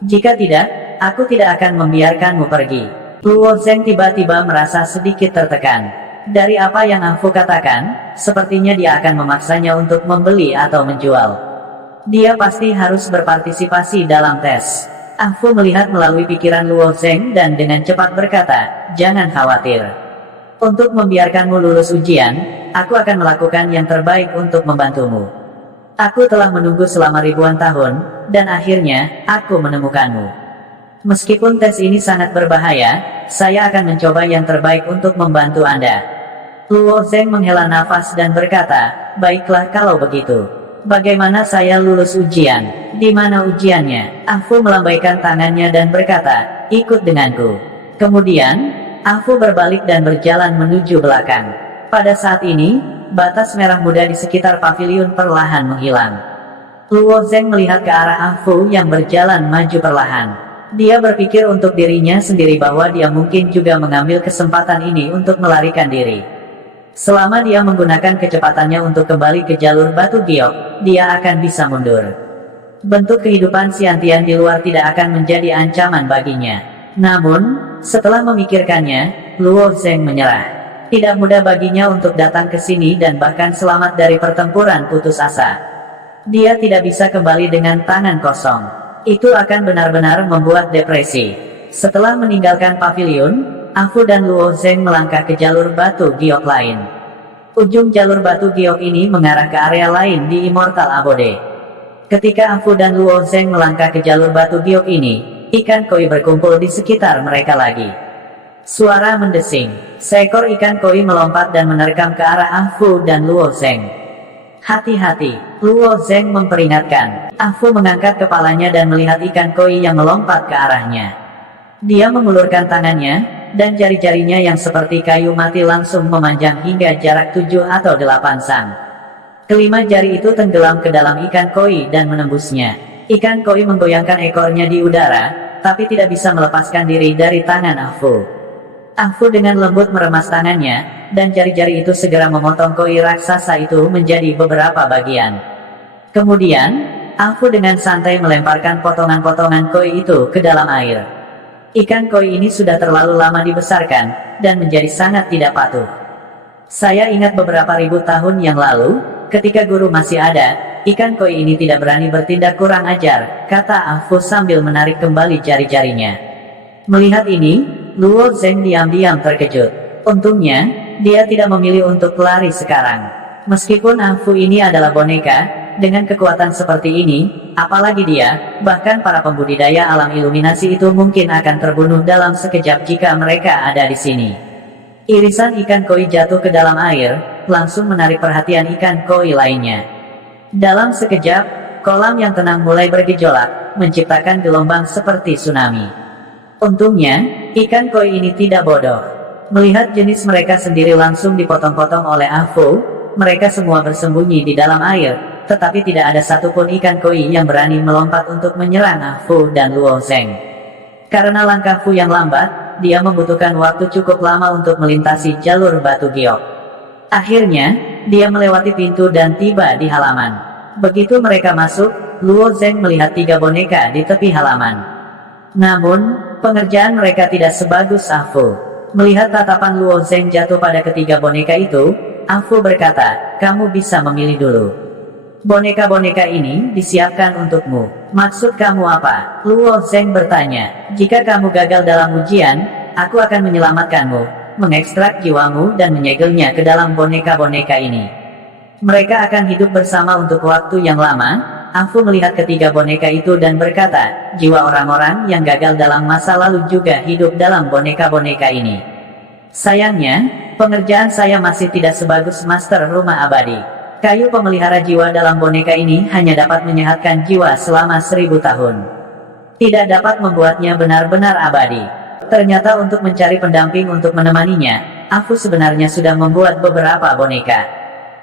Jika tidak, aku tidak akan membiarkanmu pergi. Luo Zeng tiba-tiba merasa sedikit tertekan. Dari apa yang Fu katakan, sepertinya dia akan memaksanya untuk membeli atau menjual. Dia pasti harus berpartisipasi dalam tes. Fu melihat melalui pikiran Luo Zeng dan dengan cepat berkata, jangan khawatir. Untuk membiarkanmu lulus ujian, aku akan melakukan yang terbaik untuk membantumu. Aku telah menunggu selama ribuan tahun, dan akhirnya, aku menemukanmu. Meskipun tes ini sangat berbahaya, saya akan mencoba yang terbaik untuk membantu Anda. Luo Zeng menghela nafas dan berkata, baiklah kalau begitu. Bagaimana saya lulus ujian? Di mana ujiannya? Fu melambaikan tangannya dan berkata, ikut denganku. Kemudian, Fu berbalik dan berjalan menuju belakang. Pada saat ini, batas merah muda di sekitar paviliun perlahan menghilang. Luo Zeng melihat ke arah Fu yang berjalan maju perlahan. Dia berpikir untuk dirinya sendiri bahwa dia mungkin juga mengambil kesempatan ini untuk melarikan diri. Selama dia menggunakan kecepatannya untuk kembali ke jalur batu giok, dia akan bisa mundur. Bentuk kehidupan Xiantian di luar tidak akan menjadi ancaman baginya. Namun, setelah memikirkannya, Luo Zeng menyerah. Tidak mudah baginya untuk datang ke sini dan bahkan selamat dari pertempuran putus asa. Dia tidak bisa kembali dengan tangan kosong. Itu akan benar-benar membuat depresi. Setelah meninggalkan paviliun, Fu dan Luo Zeng melangkah ke jalur batu giok lain. Ujung jalur batu giok ini mengarah ke area lain di Immortal Abode. Ketika Fu dan Luo Zeng melangkah ke jalur batu giok ini, ikan koi berkumpul di sekitar mereka lagi. Suara mendesing. Seekor ikan koi melompat dan menerkam ke arah Fu dan Luo Zeng. Hati-hati, Luo Zeng memperingatkan. Fu mengangkat kepalanya dan melihat ikan koi yang melompat ke arahnya. Dia mengulurkan tangannya, dan jari-jarinya yang seperti kayu mati langsung memanjang hingga jarak 7 atau 8 sang. Kelima jari itu tenggelam ke dalam ikan koi dan menembusnya. Ikan koi menggoyangkan ekornya di udara, tapi tidak bisa melepaskan diri dari tangan Fu. Fu dengan lembut meremas tangannya, dan jari-jari itu segera memotong koi raksasa itu menjadi beberapa bagian. Kemudian, Fu dengan santai melemparkan potongan-potongan koi itu ke dalam air. Ikan koi ini sudah terlalu lama dibesarkan, dan menjadi sangat tidak patuh. Saya ingat beberapa ribu tahun yang lalu, ketika guru masih ada, ikan koi ini tidak berani bertindak kurang ajar, kata Ah Fu sambil menarik kembali jari-jarinya. Melihat ini, Luo Zeng diam-diam terkejut. Untungnya, dia tidak memilih untuk lari sekarang. Meskipun Ah Fu ini adalah boneka, dengan kekuatan seperti ini, apalagi dia, bahkan para pembudidaya alam iluminasi itu mungkin akan terbunuh dalam sekejap jika mereka ada di sini. Irisan ikan koi jatuh ke dalam air, langsung menarik perhatian ikan koi lainnya. Dalam sekejap, kolam yang tenang mulai bergejolak, menciptakan gelombang seperti tsunami. Untungnya, ikan koi ini tidak bodoh. Melihat jenis mereka sendiri langsung dipotong-potong oleh Ah Fu, mereka semua bersembunyi di dalam air, tetapi tidak ada satupun ikan koi yang berani melompat untuk menyerang Ah Fu dan Luo Zeng. Karena langkah Fu yang lambat, dia membutuhkan waktu cukup lama untuk melintasi jalur batu giok. Akhirnya, dia melewati pintu dan tiba di halaman. Begitu mereka masuk, Luo Zeng melihat 3 boneka di tepi halaman. Namun, pengerjaan mereka tidak sebagus Ah Fu. Melihat tatapan Luo Zeng jatuh pada ketiga boneka itu, Ah Fu berkata, "Kamu bisa memilih dulu. Boneka-boneka ini disiapkan untukmu. Maksud kamu apa?" Luo Zeng bertanya. "Jika kamu gagal dalam ujian, aku akan menyelamatkanmu, mengekstrak jiwamu dan menyegelnya ke dalam boneka-boneka ini. Mereka akan hidup bersama untuk waktu yang lama." Ah Fu melihat ketiga boneka itu dan berkata, "Jiwa orang-orang yang gagal dalam masa lalu juga hidup dalam boneka-boneka ini. Sayangnya, pengerjaan saya masih tidak sebagus master rumah abadi. Kayu pemelihara jiwa dalam boneka ini hanya dapat menyehatkan jiwa selama 1000 tahun. Tidak dapat membuatnya benar-benar abadi. Ternyata untuk mencari pendamping untuk menemaninya, Ah Fu sebenarnya sudah membuat beberapa boneka.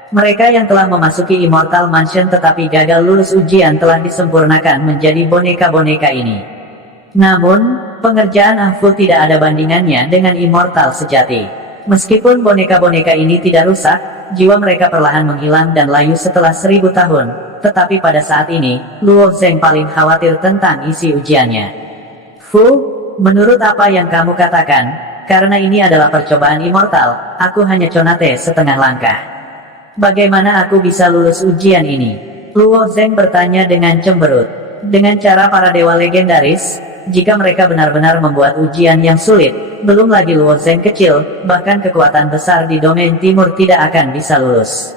Mereka yang telah memasuki Immortal Mansion tetapi gagal lulus ujian telah disempurnakan menjadi boneka-boneka ini. Namun, pengerjaan Ah Fu tidak ada bandingannya dengan Immortal sejati. Meskipun boneka-boneka ini tidak rusak, jiwa mereka perlahan menghilang dan layu setelah 1000 tahun, tetapi pada saat ini, Luo Zeng paling khawatir tentang isi ujiannya. "Fu, menurut apa yang kamu katakan, karena ini adalah percobaan immortal, aku hanya conate setengah langkah. Bagaimana aku bisa lulus ujian ini?" Luo Zeng bertanya dengan cemberut. Dengan cara para dewa legendaris, jika mereka benar-benar membuat ujian yang sulit, belum lagi Luo Zeng kecil, bahkan kekuatan besar di domain timur tidak akan bisa lulus.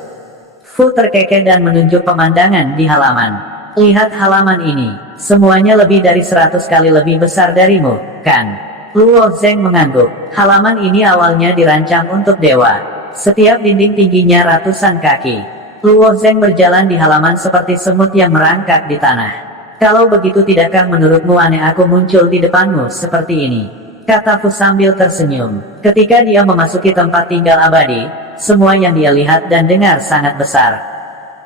Fu terkekeh dan menunjuk pemandangan di halaman. "Lihat halaman ini, semuanya lebih dari 100 kali lebih besar darimu, kan?" Luo Zeng mengangguk. Halaman ini awalnya dirancang untuk dewa. Setiap dinding tingginya ratusan kaki. Luo Zeng berjalan di halaman seperti semut yang merangkak di tanah. "Kalau begitu tidakkah menurutmu aneh aku muncul di depanmu seperti ini?" kata Fu sambil tersenyum. Ketika dia memasuki tempat tinggal abadi, semua yang dia lihat dan dengar sangat besar.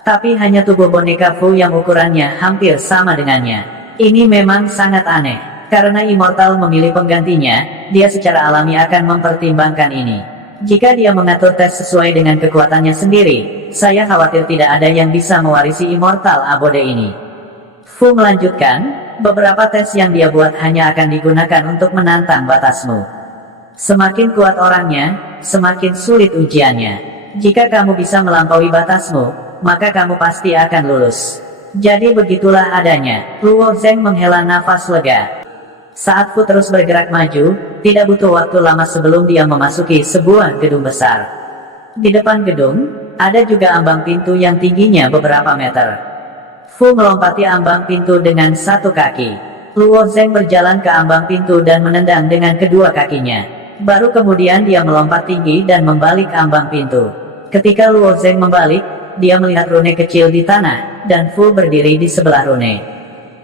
Tapi hanya tubuh boneka Fu yang ukurannya hampir sama dengannya. Ini memang sangat aneh. Karena Immortal memilih penggantinya, dia secara alami akan mempertimbangkan ini. Jika dia mengatur tes sesuai dengan kekuatannya sendiri, saya khawatir tidak ada yang bisa mewarisi Immortal abode ini. Fu melanjutkan, "Beberapa tes yang dia buat hanya akan digunakan untuk menantang batasmu. Semakin kuat orangnya, semakin sulit ujiannya. Jika kamu bisa melampaui batasmu, maka kamu pasti akan lulus. Jadi begitulah adanya." Luo Zeng menghela nafas lega. Saat Fu terus bergerak maju, tidak butuh waktu lama sebelum dia memasuki sebuah gedung besar. Di depan gedung, ada juga ambang pintu yang tingginya beberapa meter. Fu melompati ambang pintu dengan satu kaki. Luo Zeng berjalan ke ambang pintu dan menendang dengan kedua kakinya. Baru kemudian dia melompat tinggi dan membalik ambang pintu. Ketika Luo Zeng membalik, dia melihat rune kecil di tanah, dan Fu berdiri di sebelah rune.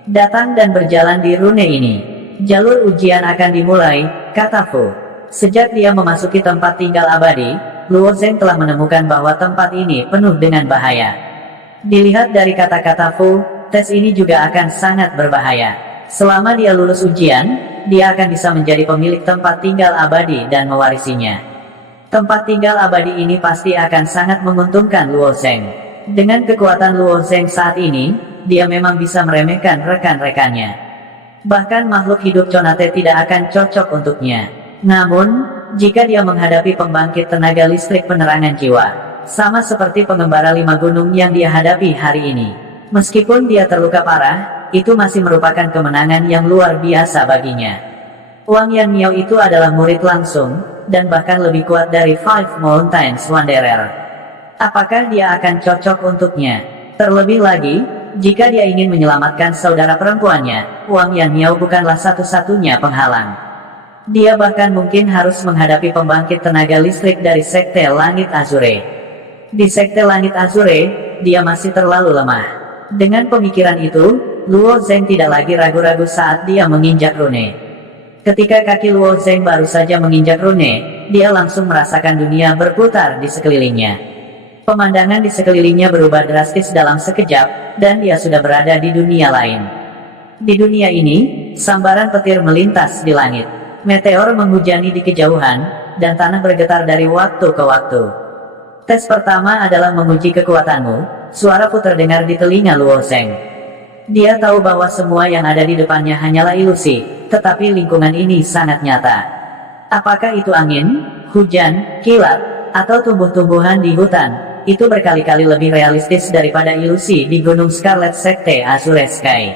"Datang dan berjalan di rune ini. Jalur ujian akan dimulai," kata Fu. Sejak dia memasuki tempat tinggal abadi, Luo Zeng telah menemukan bahwa tempat ini penuh dengan bahaya. Dilihat dari kata-kata Fu, tes ini juga akan sangat berbahaya. Selama dia lulus ujian, dia akan bisa menjadi pemilik tempat tinggal abadi dan mewarisinya. Tempat tinggal abadi ini pasti akan sangat menguntungkan Luo Zeng. Dengan kekuatan Luo Zeng saat ini, dia memang bisa meremehkan rekan-rekannya. Bahkan makhluk hidup Conate tidak akan cocok untuknya. Namun, jika dia menghadapi pembangkit tenaga listrik penerangan jiwa, sama seperti pengembara 5 gunung yang dia hadapi hari ini. Meskipun dia terluka parah, itu masih merupakan kemenangan yang luar biasa baginya. Wang Yanmiao itu adalah murid langsung, dan bahkan lebih kuat dari Five Mountains Wanderer. Apakah dia akan cocok untuknya? Terlebih lagi, jika dia ingin menyelamatkan saudara perempuannya, Wang Yanmiao bukanlah satu-satunya penghalang. Dia bahkan mungkin harus menghadapi pembangkit tenaga listrik dari Sekte Langit Azure. Di Sekte Langit Azure, dia masih terlalu lemah. Dengan pemikiran itu, Luo Zeng tidak lagi ragu-ragu saat dia menginjak rune. Ketika kaki Luo Zeng baru saja menginjak rune, dia langsung merasakan dunia berputar di sekelilingnya. Pemandangan di sekelilingnya berubah drastis dalam sekejap, dan dia sudah berada di dunia lain. Di dunia ini, sambaran petir melintas di langit. Meteor menghujani di kejauhan, dan tanah bergetar dari waktu ke waktu. Tes pertama adalah menguji kekuatanmu, suara pun terdengar di telinga Luo Zeng. Dia tahu bahwa semua yang ada di depannya hanyalah ilusi, tetapi lingkungan ini sangat nyata. Apakah itu angin, hujan, kilat, atau tumbuh-tumbuhan di hutan? Itu berkali-kali lebih realistis daripada ilusi di Gunung Scarlet Sekte Azure Sky.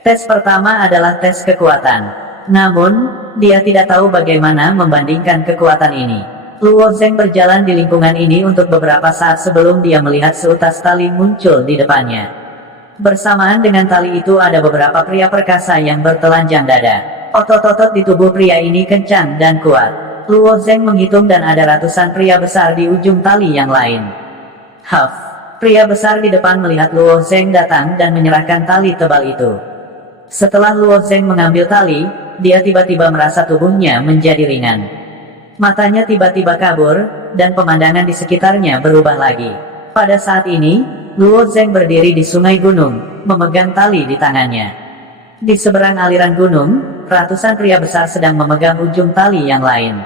Tes pertama adalah tes kekuatan. Namun, dia tidak tahu bagaimana membandingkan kekuatan ini. Luo Zeng berjalan di lingkungan ini untuk beberapa saat sebelum dia melihat seutas tali muncul di depannya. Bersamaan dengan tali itu ada beberapa pria perkasa yang bertelanjang dada. Otot-otot di tubuh pria ini kencang dan kuat. Luo Zeng menghitung dan ada ratusan pria besar di ujung tali yang lain. Huff, pria besar di depan melihat Luo Zeng datang dan menyerahkan tali tebal itu. Setelah Luo Zeng mengambil tali, dia tiba-tiba merasa tubuhnya menjadi ringan. Matanya tiba-tiba kabur, dan pemandangan di sekitarnya berubah lagi. Pada saat ini, Luo Zeng berdiri di sungai gunung, memegang tali di tangannya. Di seberang aliran gunung, ratusan pria besar sedang memegang ujung tali yang lain.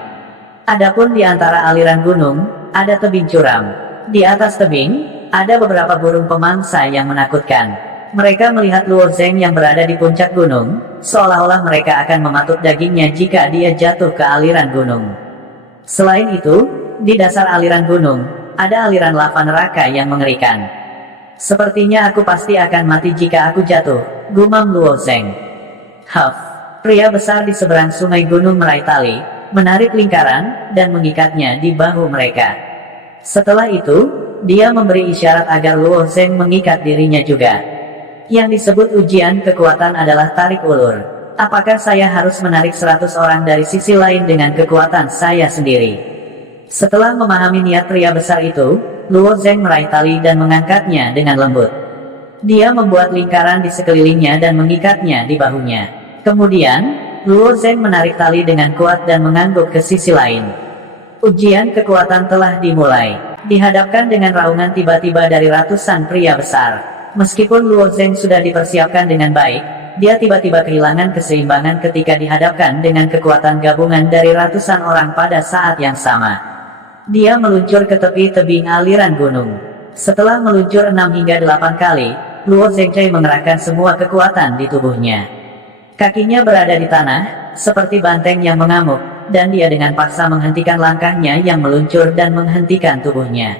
Adapun di antara aliran gunung, ada tebing curam. Di atas tebing, ada beberapa burung pemangsa yang menakutkan. Mereka melihat Luo Zeng yang berada di puncak gunung, seolah-olah mereka akan mematut dagingnya jika dia jatuh ke aliran gunung. Selain itu, di dasar aliran gunung, ada aliran lava neraka yang mengerikan. Sepertinya aku pasti akan mati jika aku jatuh, gumam Luo Zeng. Huff, pria besar di seberang sungai gunung meraih tali, menarik lingkaran, dan mengikatnya di bahu mereka. Setelah itu, dia memberi isyarat agar Luo Zeng mengikat dirinya juga. Yang disebut ujian kekuatan adalah tarik ulur. Apakah saya harus menarik 100 orang dari sisi lain dengan kekuatan saya sendiri? Setelah memahami niat pria besar itu, Luo Zeng meraih tali dan mengangkatnya dengan lembut. Dia membuat lingkaran di sekelilingnya dan mengikatnya di bahunya. Kemudian, Luo Zeng menarik tali dengan kuat dan mengangguk ke sisi lain. Ujian kekuatan telah dimulai. Dihadapkan dengan raungan tiba-tiba dari ratusan pria besar. Meskipun Luo Zeng sudah dipersiapkan dengan baik, dia tiba-tiba kehilangan keseimbangan ketika dihadapkan dengan kekuatan gabungan dari ratusan orang pada saat yang sama. Dia meluncur ke tepi tebing aliran gunung. Setelah meluncur 6 hingga 8 kali, Luo Zengcai mengerahkan semua kekuatan di tubuhnya. Kakinya berada di tanah, seperti banteng yang mengamuk, dan dia dengan paksa menghentikan langkahnya yang meluncur dan menghentikan tubuhnya.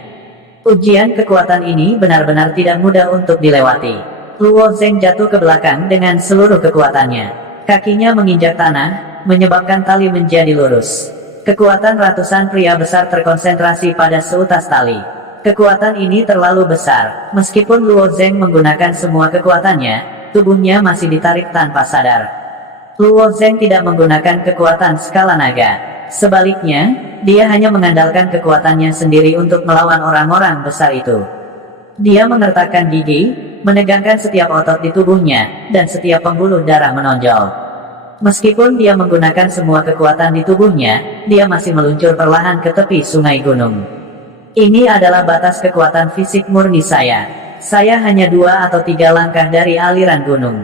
Ujian kekuatan ini benar-benar tidak mudah untuk dilewati. Luo Zeng jatuh ke belakang dengan seluruh kekuatannya. Kakinya menginjak tanah, menyebabkan tali menjadi lurus. Kekuatan ratusan pria besar terkonsentrasi pada seutas tali. Kekuatan ini terlalu besar. Meskipun Luo Zeng menggunakan semua kekuatannya, tubuhnya masih ditarik tanpa sadar. Luo Zeng tidak menggunakan kekuatan skala naga. Sebaliknya, dia hanya mengandalkan kekuatannya sendiri untuk melawan orang-orang besar itu. Dia mengertakkan gigi, menegangkan setiap otot di tubuhnya, dan setiap pembuluh darah menonjol. Meskipun dia menggunakan semua kekuatan di tubuhnya, dia masih meluncur perlahan ke tepi sungai gunung. Ini adalah batas kekuatan fisik murni saya. Saya hanya 2 atau 3 langkah dari aliran gunung.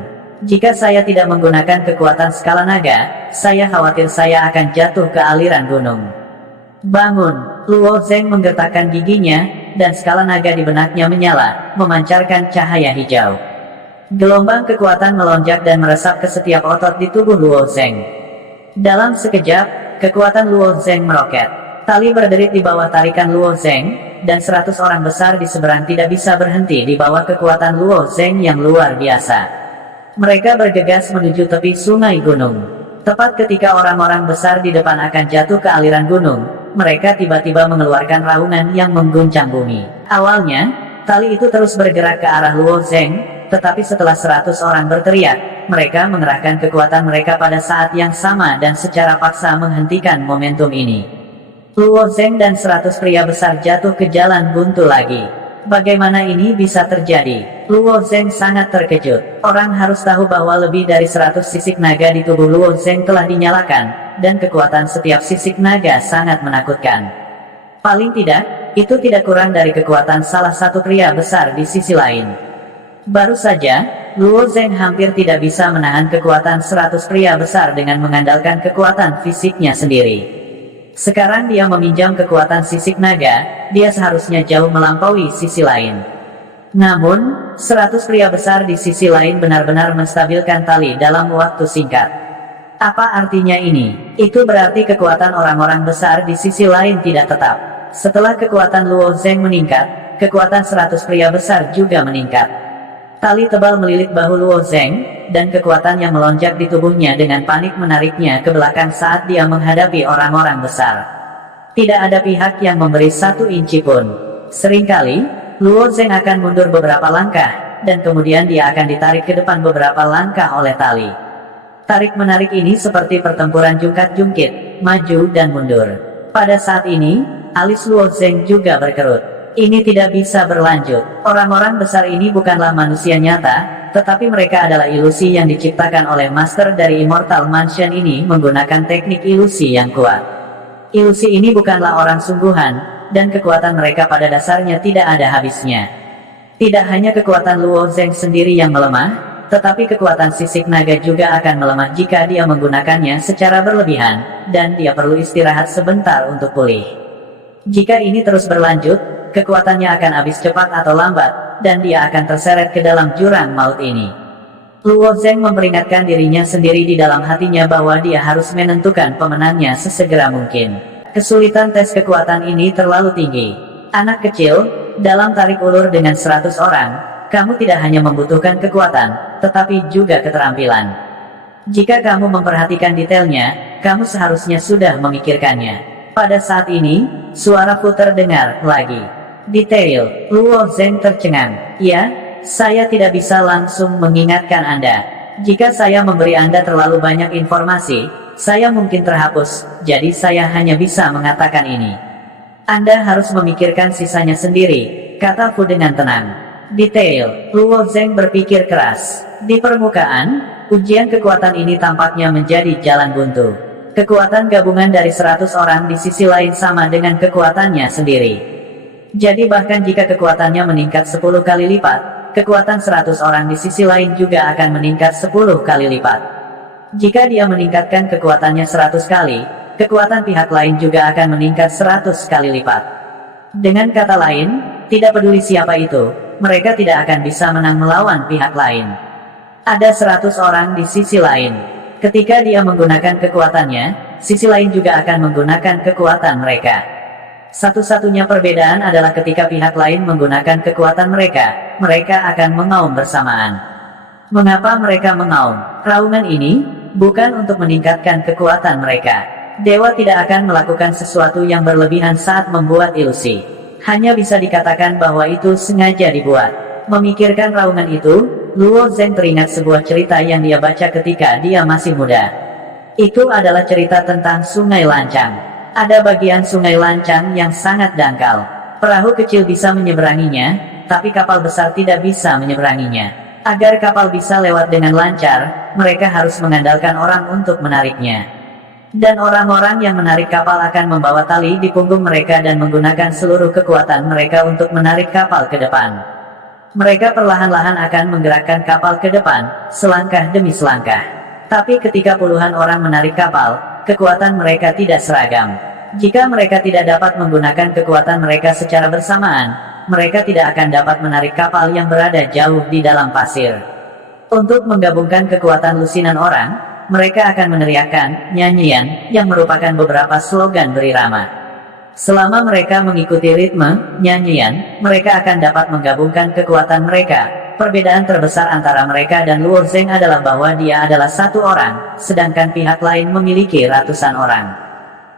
Jika saya tidak menggunakan kekuatan skala naga, saya khawatir saya akan jatuh ke aliran gunung. Bangun, Luo Zeng menggertakkan giginya, dan skala naga di benaknya menyala, memancarkan cahaya hijau. Gelombang kekuatan melonjak dan meresap ke setiap otot di tubuh Luo Zeng. Dalam sekejap, kekuatan Luo Zeng meroket. Tali berderit di bawah tarikan Luo Zeng, dan 100 orang besar di seberang tidak bisa berhenti di bawah kekuatan Luo Zeng yang luar biasa. Mereka bergegas menuju tepi sungai gunung. Tepat ketika orang-orang besar di depan akan jatuh ke aliran gunung, mereka tiba-tiba mengeluarkan raungan yang mengguncang bumi. Awalnya, tali itu terus bergerak ke arah Luo Zeng, tetapi setelah 100 orang berteriak, mereka mengerahkan kekuatan mereka pada saat yang sama dan secara paksa menghentikan momentum ini. Luo Zeng dan 100 pria besar jatuh ke jalan buntu lagi. Bagaimana ini bisa terjadi? Luo Zeng sangat terkejut. Orang harus tahu bahwa lebih dari 100 sisik naga di tubuh Luo Zeng telah dinyalakan, dan kekuatan setiap sisik naga sangat menakutkan. Paling tidak, itu tidak kurang dari kekuatan salah satu pria besar di sisi lain. Baru saja, Luo Zeng hampir tidak bisa menahan kekuatan 100 pria besar dengan mengandalkan kekuatan fisiknya sendiri. Sekarang dia meminjam kekuatan sisik naga, dia seharusnya jauh melampaui sisi lain. Namun, 100 pria besar di sisi lain benar-benar menstabilkan tali dalam waktu singkat. Apa artinya ini? Itu berarti kekuatan orang-orang besar di sisi lain tidak tetap. Setelah kekuatan Luo Zeng meningkat, kekuatan 100 pria besar juga meningkat. Tali tebal melilit bahu Luo Zeng, dan kekuatan yang melonjak di tubuhnya dengan panik menariknya ke belakang saat dia menghadapi orang-orang besar. Tidak ada pihak yang memberi 1 inci pun. Seringkali, Luo Zeng akan mundur beberapa langkah, dan kemudian dia akan ditarik ke depan beberapa langkah oleh tali. Tarik-menarik ini seperti pertempuran jungkat-jungkit, maju dan mundur. Pada saat ini, alis Luo Zeng juga berkerut. Ini tidak bisa berlanjut. Orang-orang besar ini bukanlah manusia nyata, tetapi mereka adalah ilusi yang diciptakan oleh master dari Immortal Mansion ini menggunakan teknik ilusi yang kuat. Ilusi ini bukanlah orang sungguhan, dan kekuatan mereka pada dasarnya tidak ada habisnya. Tidak hanya kekuatan Luo Zeng sendiri yang melemah, tetapi kekuatan sisik naga juga akan melemah jika dia menggunakannya secara berlebihan, dan dia perlu istirahat sebentar untuk pulih. Jika ini terus berlanjut, kekuatannya akan habis cepat atau lambat, dan dia akan terseret ke dalam jurang maut ini. Luo Zeng memperingatkan dirinya sendiri di dalam hatinya bahwa dia harus menentukan pemenangnya sesegera mungkin. Kesulitan tes kekuatan ini terlalu tinggi. Anak kecil, dalam tarik ulur dengan 100 orang, kamu tidak hanya membutuhkan kekuatan, tetapi juga keterampilan. Jika kamu memperhatikan detailnya, kamu seharusnya sudah memikirkannya. Pada saat ini, suara Fu terdengar lagi. Detail, Luo Zeng tercengang. Ya, saya tidak bisa langsung mengingatkan Anda. Jika saya memberi Anda terlalu banyak informasi, saya mungkin terhapus, jadi saya hanya bisa mengatakan ini. Anda harus memikirkan sisanya sendiri, kata Fu dengan tenang. Detail, Luo Zeng berpikir keras. Di permukaan, ujian kekuatan ini tampaknya menjadi jalan buntu. Kekuatan gabungan dari 100 orang di sisi lain sama dengan kekuatannya sendiri. Jadi bahkan jika kekuatannya meningkat 10 kali lipat, kekuatan 100 orang di sisi lain juga akan meningkat 10 kali lipat. Jika dia meningkatkan kekuatannya 100 kali, kekuatan pihak lain juga akan meningkat 100 kali lipat. Dengan kata lain, tidak peduli siapa itu, mereka tidak akan bisa menang melawan pihak lain. Ada 100 orang di sisi lain. Ketika dia menggunakan kekuatannya, sisi lain juga akan menggunakan kekuatan mereka. Satu-satunya perbedaan adalah ketika pihak lain menggunakan kekuatan mereka, mereka akan mengaum bersamaan. Mengapa mereka mengaum? Raungan ini bukan untuk meningkatkan kekuatan mereka. Dewa tidak akan melakukan sesuatu yang berlebihan saat membuat ilusi. Hanya bisa dikatakan bahwa itu sengaja dibuat. Memikirkan raungan itu, Luo Zeng teringat sebuah cerita yang dia baca ketika dia masih muda. Itu adalah cerita tentang Sungai Lancang. Ada bagian Sungai Lancang yang sangat dangkal. Perahu kecil bisa menyeberanginya, tapi kapal besar tidak bisa menyeberanginya. Agar kapal bisa lewat dengan lancar, mereka harus mengandalkan orang untuk menariknya. Dan orang-orang yang menarik kapal akan membawa tali di punggung mereka dan menggunakan seluruh kekuatan mereka untuk menarik kapal ke depan. Mereka perlahan-lahan akan menggerakkan kapal ke depan, selangkah demi selangkah. Tapi ketika puluhan orang menarik kapal, kekuatan mereka tidak seragam. Jika mereka tidak dapat menggunakan kekuatan mereka secara bersamaan, mereka tidak akan dapat menarik kapal yang berada jauh di dalam pasir. Untuk menggabungkan kekuatan lusinan orang, mereka akan meneriakkan nyanyian yang merupakan beberapa slogan berirama. Selama mereka mengikuti ritme nyanyian, mereka akan dapat menggabungkan kekuatan mereka. Perbedaan terbesar antara mereka dan Luo Zeng adalah bahwa dia adalah satu orang, sedangkan pihak lain memiliki ratusan orang.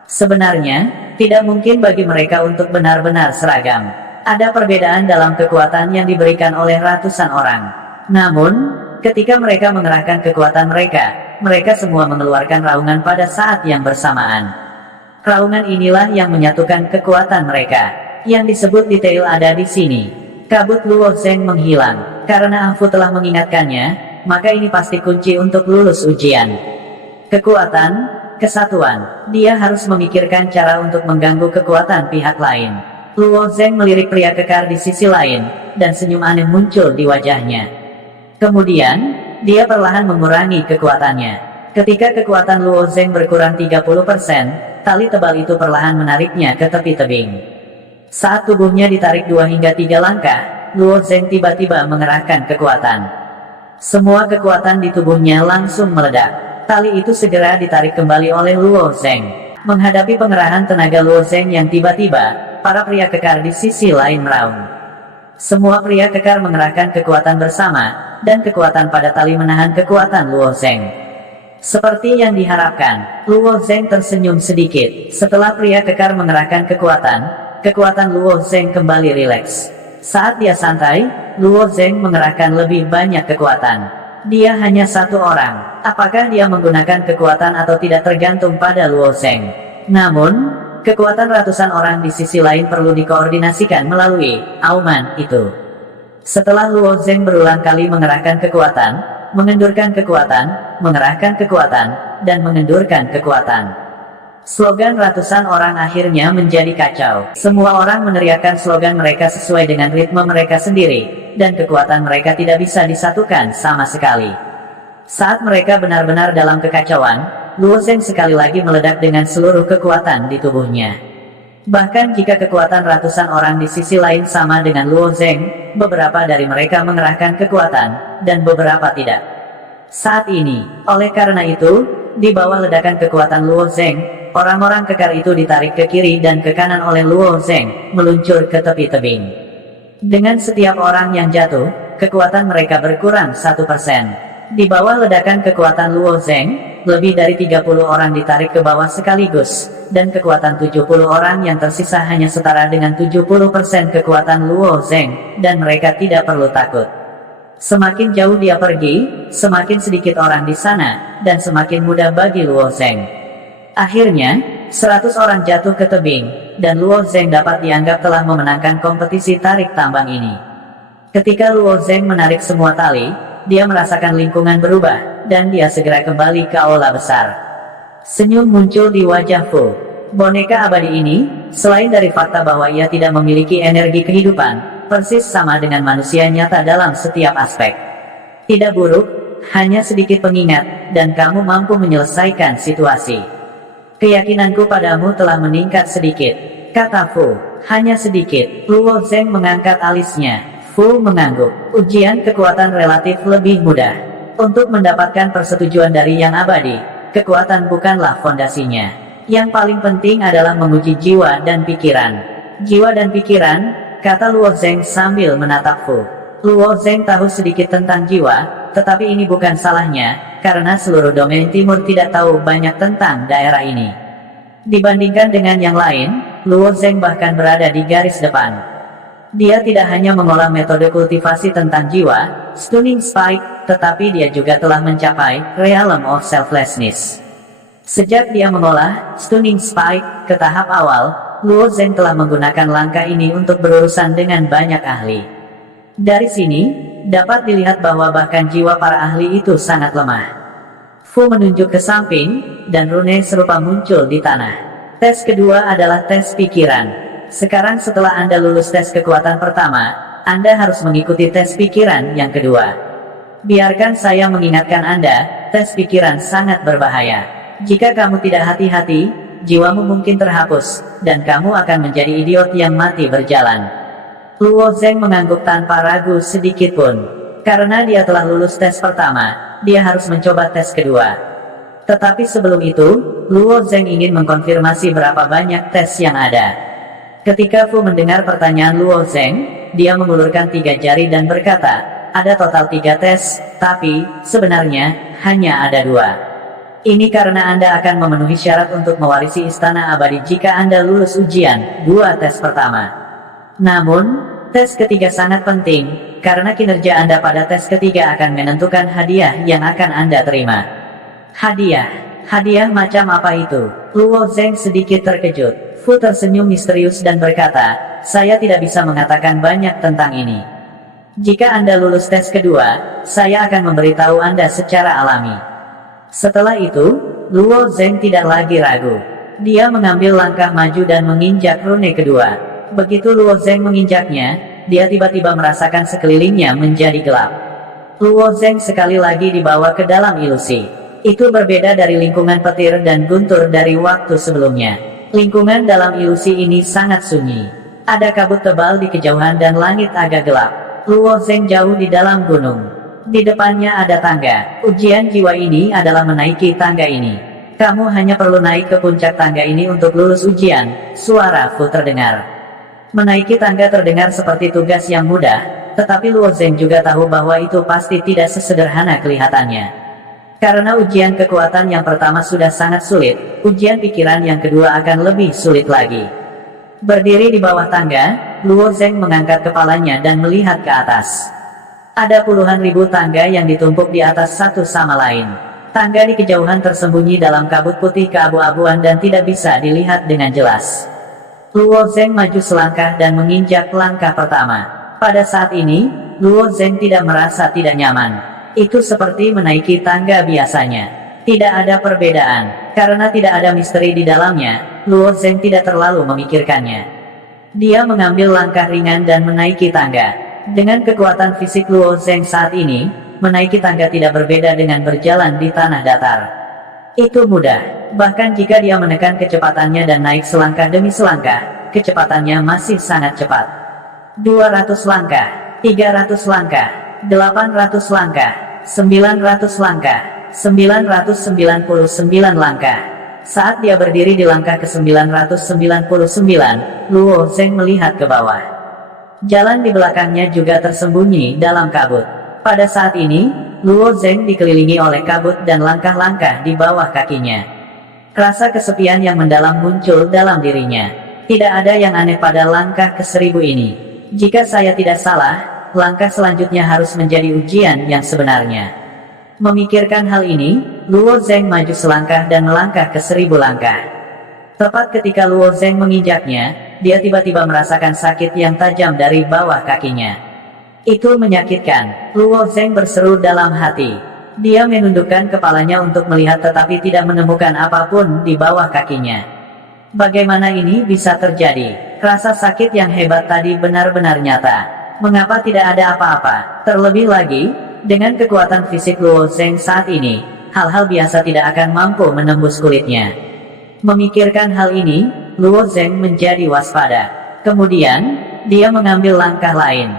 Sebenarnya, tidak mungkin bagi mereka untuk benar-benar seragam. Ada perbedaan dalam kekuatan yang diberikan oleh ratusan orang. Namun, ketika mereka mengerahkan kekuatan mereka, mereka semua mengeluarkan raungan pada saat yang bersamaan. Raungan inilah yang menyatukan kekuatan mereka. Yang disebut detail ada di sini. Kabut Luo Zeng menghilang. Karena Fu telah mengingatkannya, maka ini pasti kunci untuk lulus ujian. Kekuatan, kesatuan. Dia harus memikirkan cara untuk mengganggu kekuatan pihak lain. Luo Zeng melirik pria kekar di sisi lain, dan senyum aneh muncul di wajahnya. Kemudian, dia perlahan mengurangi kekuatannya. Ketika kekuatan Luo Zeng berkurang 30%, tali tebal itu perlahan menariknya ke tepi tebing. Saat tubuhnya ditarik 2 hingga 3 langkah, Luo Zeng tiba-tiba mengerahkan kekuatan. Semua kekuatan di tubuhnya langsung meledak. Tali itu segera ditarik kembali oleh Luo Zeng. Menghadapi pengerahan tenaga Luo Zeng yang tiba-tiba, para pria kekar di sisi lain meraung. Semua pria kekar mengerahkan kekuatan bersama, dan kekuatan pada tali menahan kekuatan Luo Zeng. Seperti yang diharapkan, Luo Zeng tersenyum sedikit. Setelah pria kekar mengerahkan kekuatan Luo Zeng kembali rileks. Saat dia santai, Luo Zeng mengerahkan lebih banyak kekuatan. Dia hanya satu orang. Apakah dia menggunakan kekuatan atau tidak tergantung pada Luo Zeng. Namun, kekuatan ratusan orang di sisi lain perlu dikoordinasikan melalui auman itu. Setelah Luo Zeng berulang kali mengerahkan kekuatan, mengendurkan kekuatan, mengerahkan kekuatan, dan mengendurkan kekuatan. Slogan ratusan orang akhirnya menjadi kacau. Semua orang meneriakkan slogan mereka sesuai dengan ritme mereka sendiri, dan kekuatan mereka tidak bisa disatukan sama sekali. Saat mereka benar-benar dalam kekacauan, Luo Zeng sekali lagi meledak dengan seluruh kekuatan di tubuhnya. Bahkan jika kekuatan ratusan orang di sisi lain sama dengan Luo Zeng, beberapa dari mereka mengerahkan kekuatan, dan beberapa tidak. Saat ini, oleh karena itu, di bawah ledakan kekuatan Luo Zeng, orang-orang kekar itu ditarik ke kiri dan ke kanan oleh Luo Zeng, meluncur ke tepi tebing. Dengan setiap orang yang jatuh, kekuatan mereka berkurang 1%. Di bawah ledakan kekuatan Luo Zeng, lebih dari 30 orang ditarik ke bawah sekaligus, dan kekuatan 70 orang yang tersisa hanya setara dengan 70% kekuatan Luo Zeng, dan mereka tidak perlu takut. Semakin jauh dia pergi, semakin sedikit orang di sana, dan semakin mudah bagi Luo Zeng. Akhirnya, 100 orang jatuh ke tebing, dan Luo Zeng dapat dianggap telah memenangkan kompetisi tarik tambang ini. Ketika Luo Zeng menarik semua tali, dia merasakan lingkungan berubah, dan dia segera kembali ke aula besar. Senyum muncul di wajah Fu. Boneka abadi ini, selain dari fakta bahwa ia tidak memiliki energi kehidupan, persis sama dengan manusia nyata dalam setiap aspek. Tidak buruk, hanya sedikit pengingat, dan kamu mampu menyelesaikan situasi. Keyakinanku padamu telah meningkat sedikit, kata Fu. Hanya sedikit. Luo Zeng mengangkat alisnya. Fu mengangguk. Ujian kekuatan relatif lebih mudah. Untuk mendapatkan persetujuan dari Yang Abadi, kekuatan bukanlah fondasinya. Yang paling penting adalah menguji jiwa dan pikiran. Jiwa dan pikiran, kata Luo Zeng sambil menatap Fu. Luo Zeng tahu sedikit tentang jiwa, tetapi ini bukan salahnya, karena seluruh domain timur tidak tahu banyak tentang daerah ini. Dibandingkan dengan yang lain, Luo Zeng bahkan berada di garis depan. Dia tidak hanya mengolah metode kultivasi tentang jiwa, Stunning Spike, tetapi dia juga telah mencapai Realm of Selflessness. Sejak dia mengolah Stunning Spike ke tahap awal, Luo Zeng telah menggunakan langkah ini untuk berurusan dengan banyak ahli. Dari sini, dapat dilihat bahwa bahkan jiwa para ahli itu sangat lemah. Fu menunjuk ke samping, dan rune serupa muncul di tanah. Tes kedua adalah tes pikiran. Sekarang setelah Anda lulus tes kekuatan pertama, Anda harus mengikuti tes pikiran yang kedua. Biarkan saya mengingatkan Anda, tes pikiran sangat berbahaya. Jika kamu tidak hati-hati, jiwamu mungkin terhapus, dan kamu akan menjadi idiot yang mati berjalan. Luo Zeng mengangguk tanpa ragu sedikit pun. Karena dia telah lulus tes pertama, dia harus mencoba tes kedua. Tetapi sebelum itu, Luo Zeng ingin mengkonfirmasi berapa banyak tes yang ada. Ketika Fu mendengar pertanyaan Luo Zeng, dia mengulurkan 3 jari dan berkata, ada total 3 tes, tapi, sebenarnya, hanya ada 2. Ini karena Anda akan memenuhi syarat untuk mewarisi Istana Abadi jika Anda lulus ujian, 2 tes pertama. Namun, tes ketiga sangat penting, karena kinerja Anda pada tes ketiga akan menentukan hadiah yang akan Anda terima. Hadiah? Hadiah macam apa itu? Luo Zeng sedikit terkejut. Fu tersenyum misterius dan berkata, saya tidak bisa mengatakan banyak tentang ini. Jika Anda lulus tes kedua, saya akan memberitahu Anda secara alami. Setelah itu, Luo Zeng tidak lagi ragu. Dia mengambil langkah maju dan menginjak rune kedua. Begitu Luo Zeng menginjaknya, dia tiba-tiba merasakan sekelilingnya menjadi gelap. Luo Zeng sekali lagi dibawa ke dalam ilusi. Itu berbeda dari lingkungan petir dan guntur dari waktu sebelumnya. Lingkungan dalam ilusi ini sangat sunyi. Ada kabut tebal di kejauhan dan langit agak gelap. Luo Zeng jauh di dalam gunung. Di depannya ada tangga. Ujian jiwa ini adalah menaiki tangga ini. Kamu hanya perlu naik ke puncak tangga ini untuk lulus ujian, suara Fu terdengar. Menaiki tangga terdengar seperti tugas yang mudah, tetapi Luo Zeng juga tahu bahwa itu pasti tidak sesederhana kelihatannya. Karena ujian kekuatan yang pertama sudah sangat sulit, ujian pikiran yang kedua akan lebih sulit lagi. Berdiri di bawah tangga, Luo Zeng mengangkat kepalanya dan melihat ke atas. Ada puluhan ribu tangga yang ditumpuk di atas satu sama lain. Tangga di kejauhan tersembunyi dalam kabut putih keabu-abuan dan tidak bisa dilihat dengan jelas. Luo Zeng maju selangkah dan menginjak langkah pertama. Pada saat ini, Luo Zeng tidak merasa tidak nyaman. Itu seperti menaiki tangga biasanya. Tidak ada perbedaan. Karena tidak ada misteri di dalamnya, Luo Zeng tidak terlalu memikirkannya. Dia mengambil langkah ringan dan menaiki tangga. Dengan kekuatan fisik Luo Zeng saat ini, menaiki tangga tidak berbeda dengan berjalan di tanah datar. Itu mudah. Bahkan jika dia menekan kecepatannya dan naik selangkah demi selangkah, kecepatannya masih sangat cepat. 200 langkah, 300 langkah, 800 langkah, 900 langkah, 999 langkah. Saat dia berdiri di langkah ke-999, Luo Zeng melihat ke bawah. Jalan di belakangnya juga tersembunyi dalam kabut. Pada saat ini, Luo Zeng dikelilingi oleh kabut dan langkah-langkah di bawah kakinya. Rasa kesepian yang mendalam muncul dalam dirinya. Tidak ada yang aneh pada langkah ke-1000 ini. Jika saya tidak salah, langkah selanjutnya harus menjadi ujian yang sebenarnya. Memikirkan hal ini, Luo Zeng maju selangkah dan melangkah ke 1000 langkah. Tepat ketika Luo Zeng menginjaknya, dia tiba-tiba merasakan sakit yang tajam dari bawah kakinya. Itu menyakitkan. Luo Zeng berseru dalam hati. Dia menundukkan kepalanya untuk melihat tetapi tidak menemukan apapun di bawah kakinya. Bagaimana ini bisa terjadi? Rasa sakit yang hebat tadi benar-benar nyata. Mengapa tidak ada apa-apa? Terlebih lagi, dengan kekuatan fisik Luo Zeng saat ini, hal-hal biasa tidak akan mampu menembus kulitnya. Memikirkan hal ini, Luo Zeng menjadi waspada. Kemudian, dia mengambil langkah lain.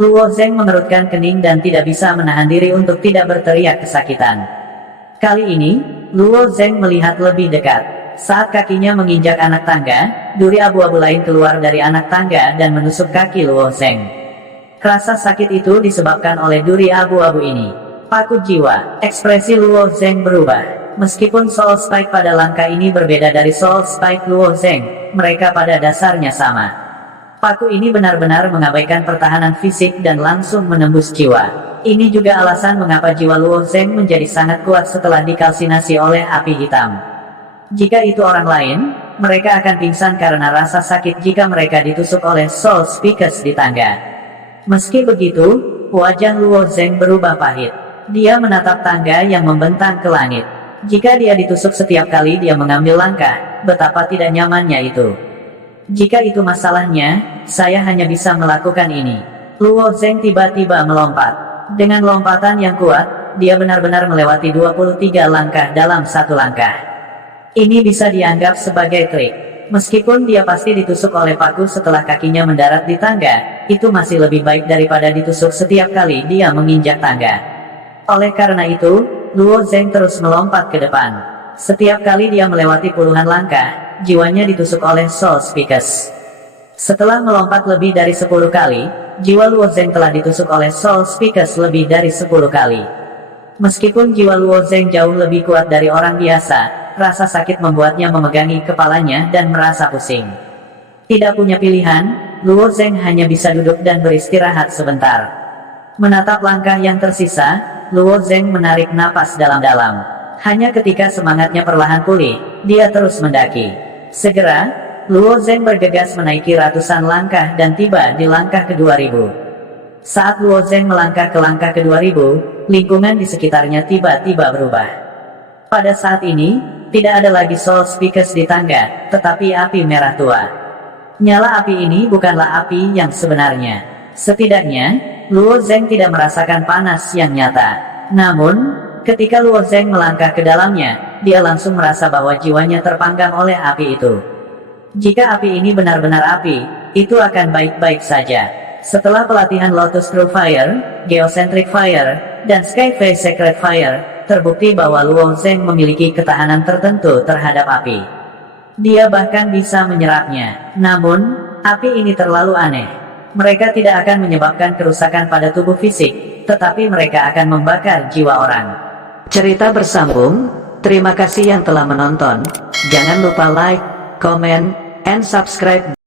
Luo Zeng mengerutkan kening dan tidak bisa menahan diri untuk tidak berteriak kesakitan. Kali ini, Luo Zeng melihat lebih dekat. Saat kakinya menginjak anak tangga, duri abu-abu lain keluar dari anak tangga dan menusuk kaki Luo Zeng. Rasa sakit itu disebabkan oleh duri abu-abu ini. Paku jiwa, ekspresi Luo Zeng berubah. Meskipun Soul Spike pada langkah ini berbeda dari Soul Spike Luo Zeng, mereka pada dasarnya sama. Paku ini benar-benar mengabaikan pertahanan fisik dan langsung menembus jiwa. Ini juga alasan mengapa jiwa Luo Zeng menjadi sangat kuat setelah dikalsinasi oleh api hitam. Jika itu orang lain, mereka akan pingsan karena rasa sakit jika mereka ditusuk oleh Soul Speakers di tangga. Meski begitu, wajah Luo Zeng berubah pahit. Dia menatap tangga yang membentang ke langit. Jika dia ditusuk setiap kali dia mengambil langkah, betapa tidak nyamannya itu. Jika itu masalahnya, saya hanya bisa melakukan ini. Luo Zeng tiba-tiba melompat. Dengan lompatan yang kuat, dia benar-benar melewati 23 langkah dalam satu langkah. Ini bisa dianggap sebagai trik. Meskipun dia pasti ditusuk oleh paku setelah kakinya mendarat di tangga, itu masih lebih baik daripada ditusuk setiap kali dia menginjak tangga. Oleh karena itu, Luo Zeng terus melompat ke depan. Setiap kali dia melewati puluhan langkah, jiwanya ditusuk oleh Soul Speakers. Setelah melompat lebih dari 10 kali, jiwa Luo Zeng telah ditusuk oleh Soul Speakers lebih dari 10 kali. Meskipun jiwa Luo Zeng jauh lebih kuat dari orang biasa, rasa sakit membuatnya memegangi kepalanya dan merasa pusing. Tidak punya pilihan, Luo Zeng hanya bisa duduk dan beristirahat sebentar. Menatap langkah yang tersisa, Luo Zeng menarik napas dalam-dalam. Hanya ketika semangatnya perlahan pulih, dia terus mendaki. Segera, Luo Zeng bergegas menaiki ratusan langkah dan tiba di langkah ke-2000. Saat Luo Zeng melangkah ke langkah ke-2000, lingkungan di sekitarnya tiba-tiba berubah. Pada saat ini, tidak ada lagi Soul Speakers di tangga, tetapi api merah tua. Nyala api ini bukanlah api yang sebenarnya. Setidaknya, Luo Zeng tidak merasakan panas yang nyata. Namun, ketika Luo Zeng melangkah ke dalamnya, dia langsung merasa bahwa jiwanya terpanggang oleh api itu. Jika api ini benar-benar api, itu akan baik-baik saja. Setelah pelatihan Lotus True Fire, Geocentric Fire, dan Skyphase Secret Fire, terbukti bahwa Luo Zeng memiliki ketahanan tertentu terhadap api. Dia bahkan bisa menyerapnya. Namun, api ini terlalu aneh. Mereka tidak akan menyebabkan kerusakan pada tubuh fisik, tetapi mereka akan membakar jiwa orang. Cerita bersambung. Terima kasih yang telah menonton. Jangan lupa like, comment, and subscribe.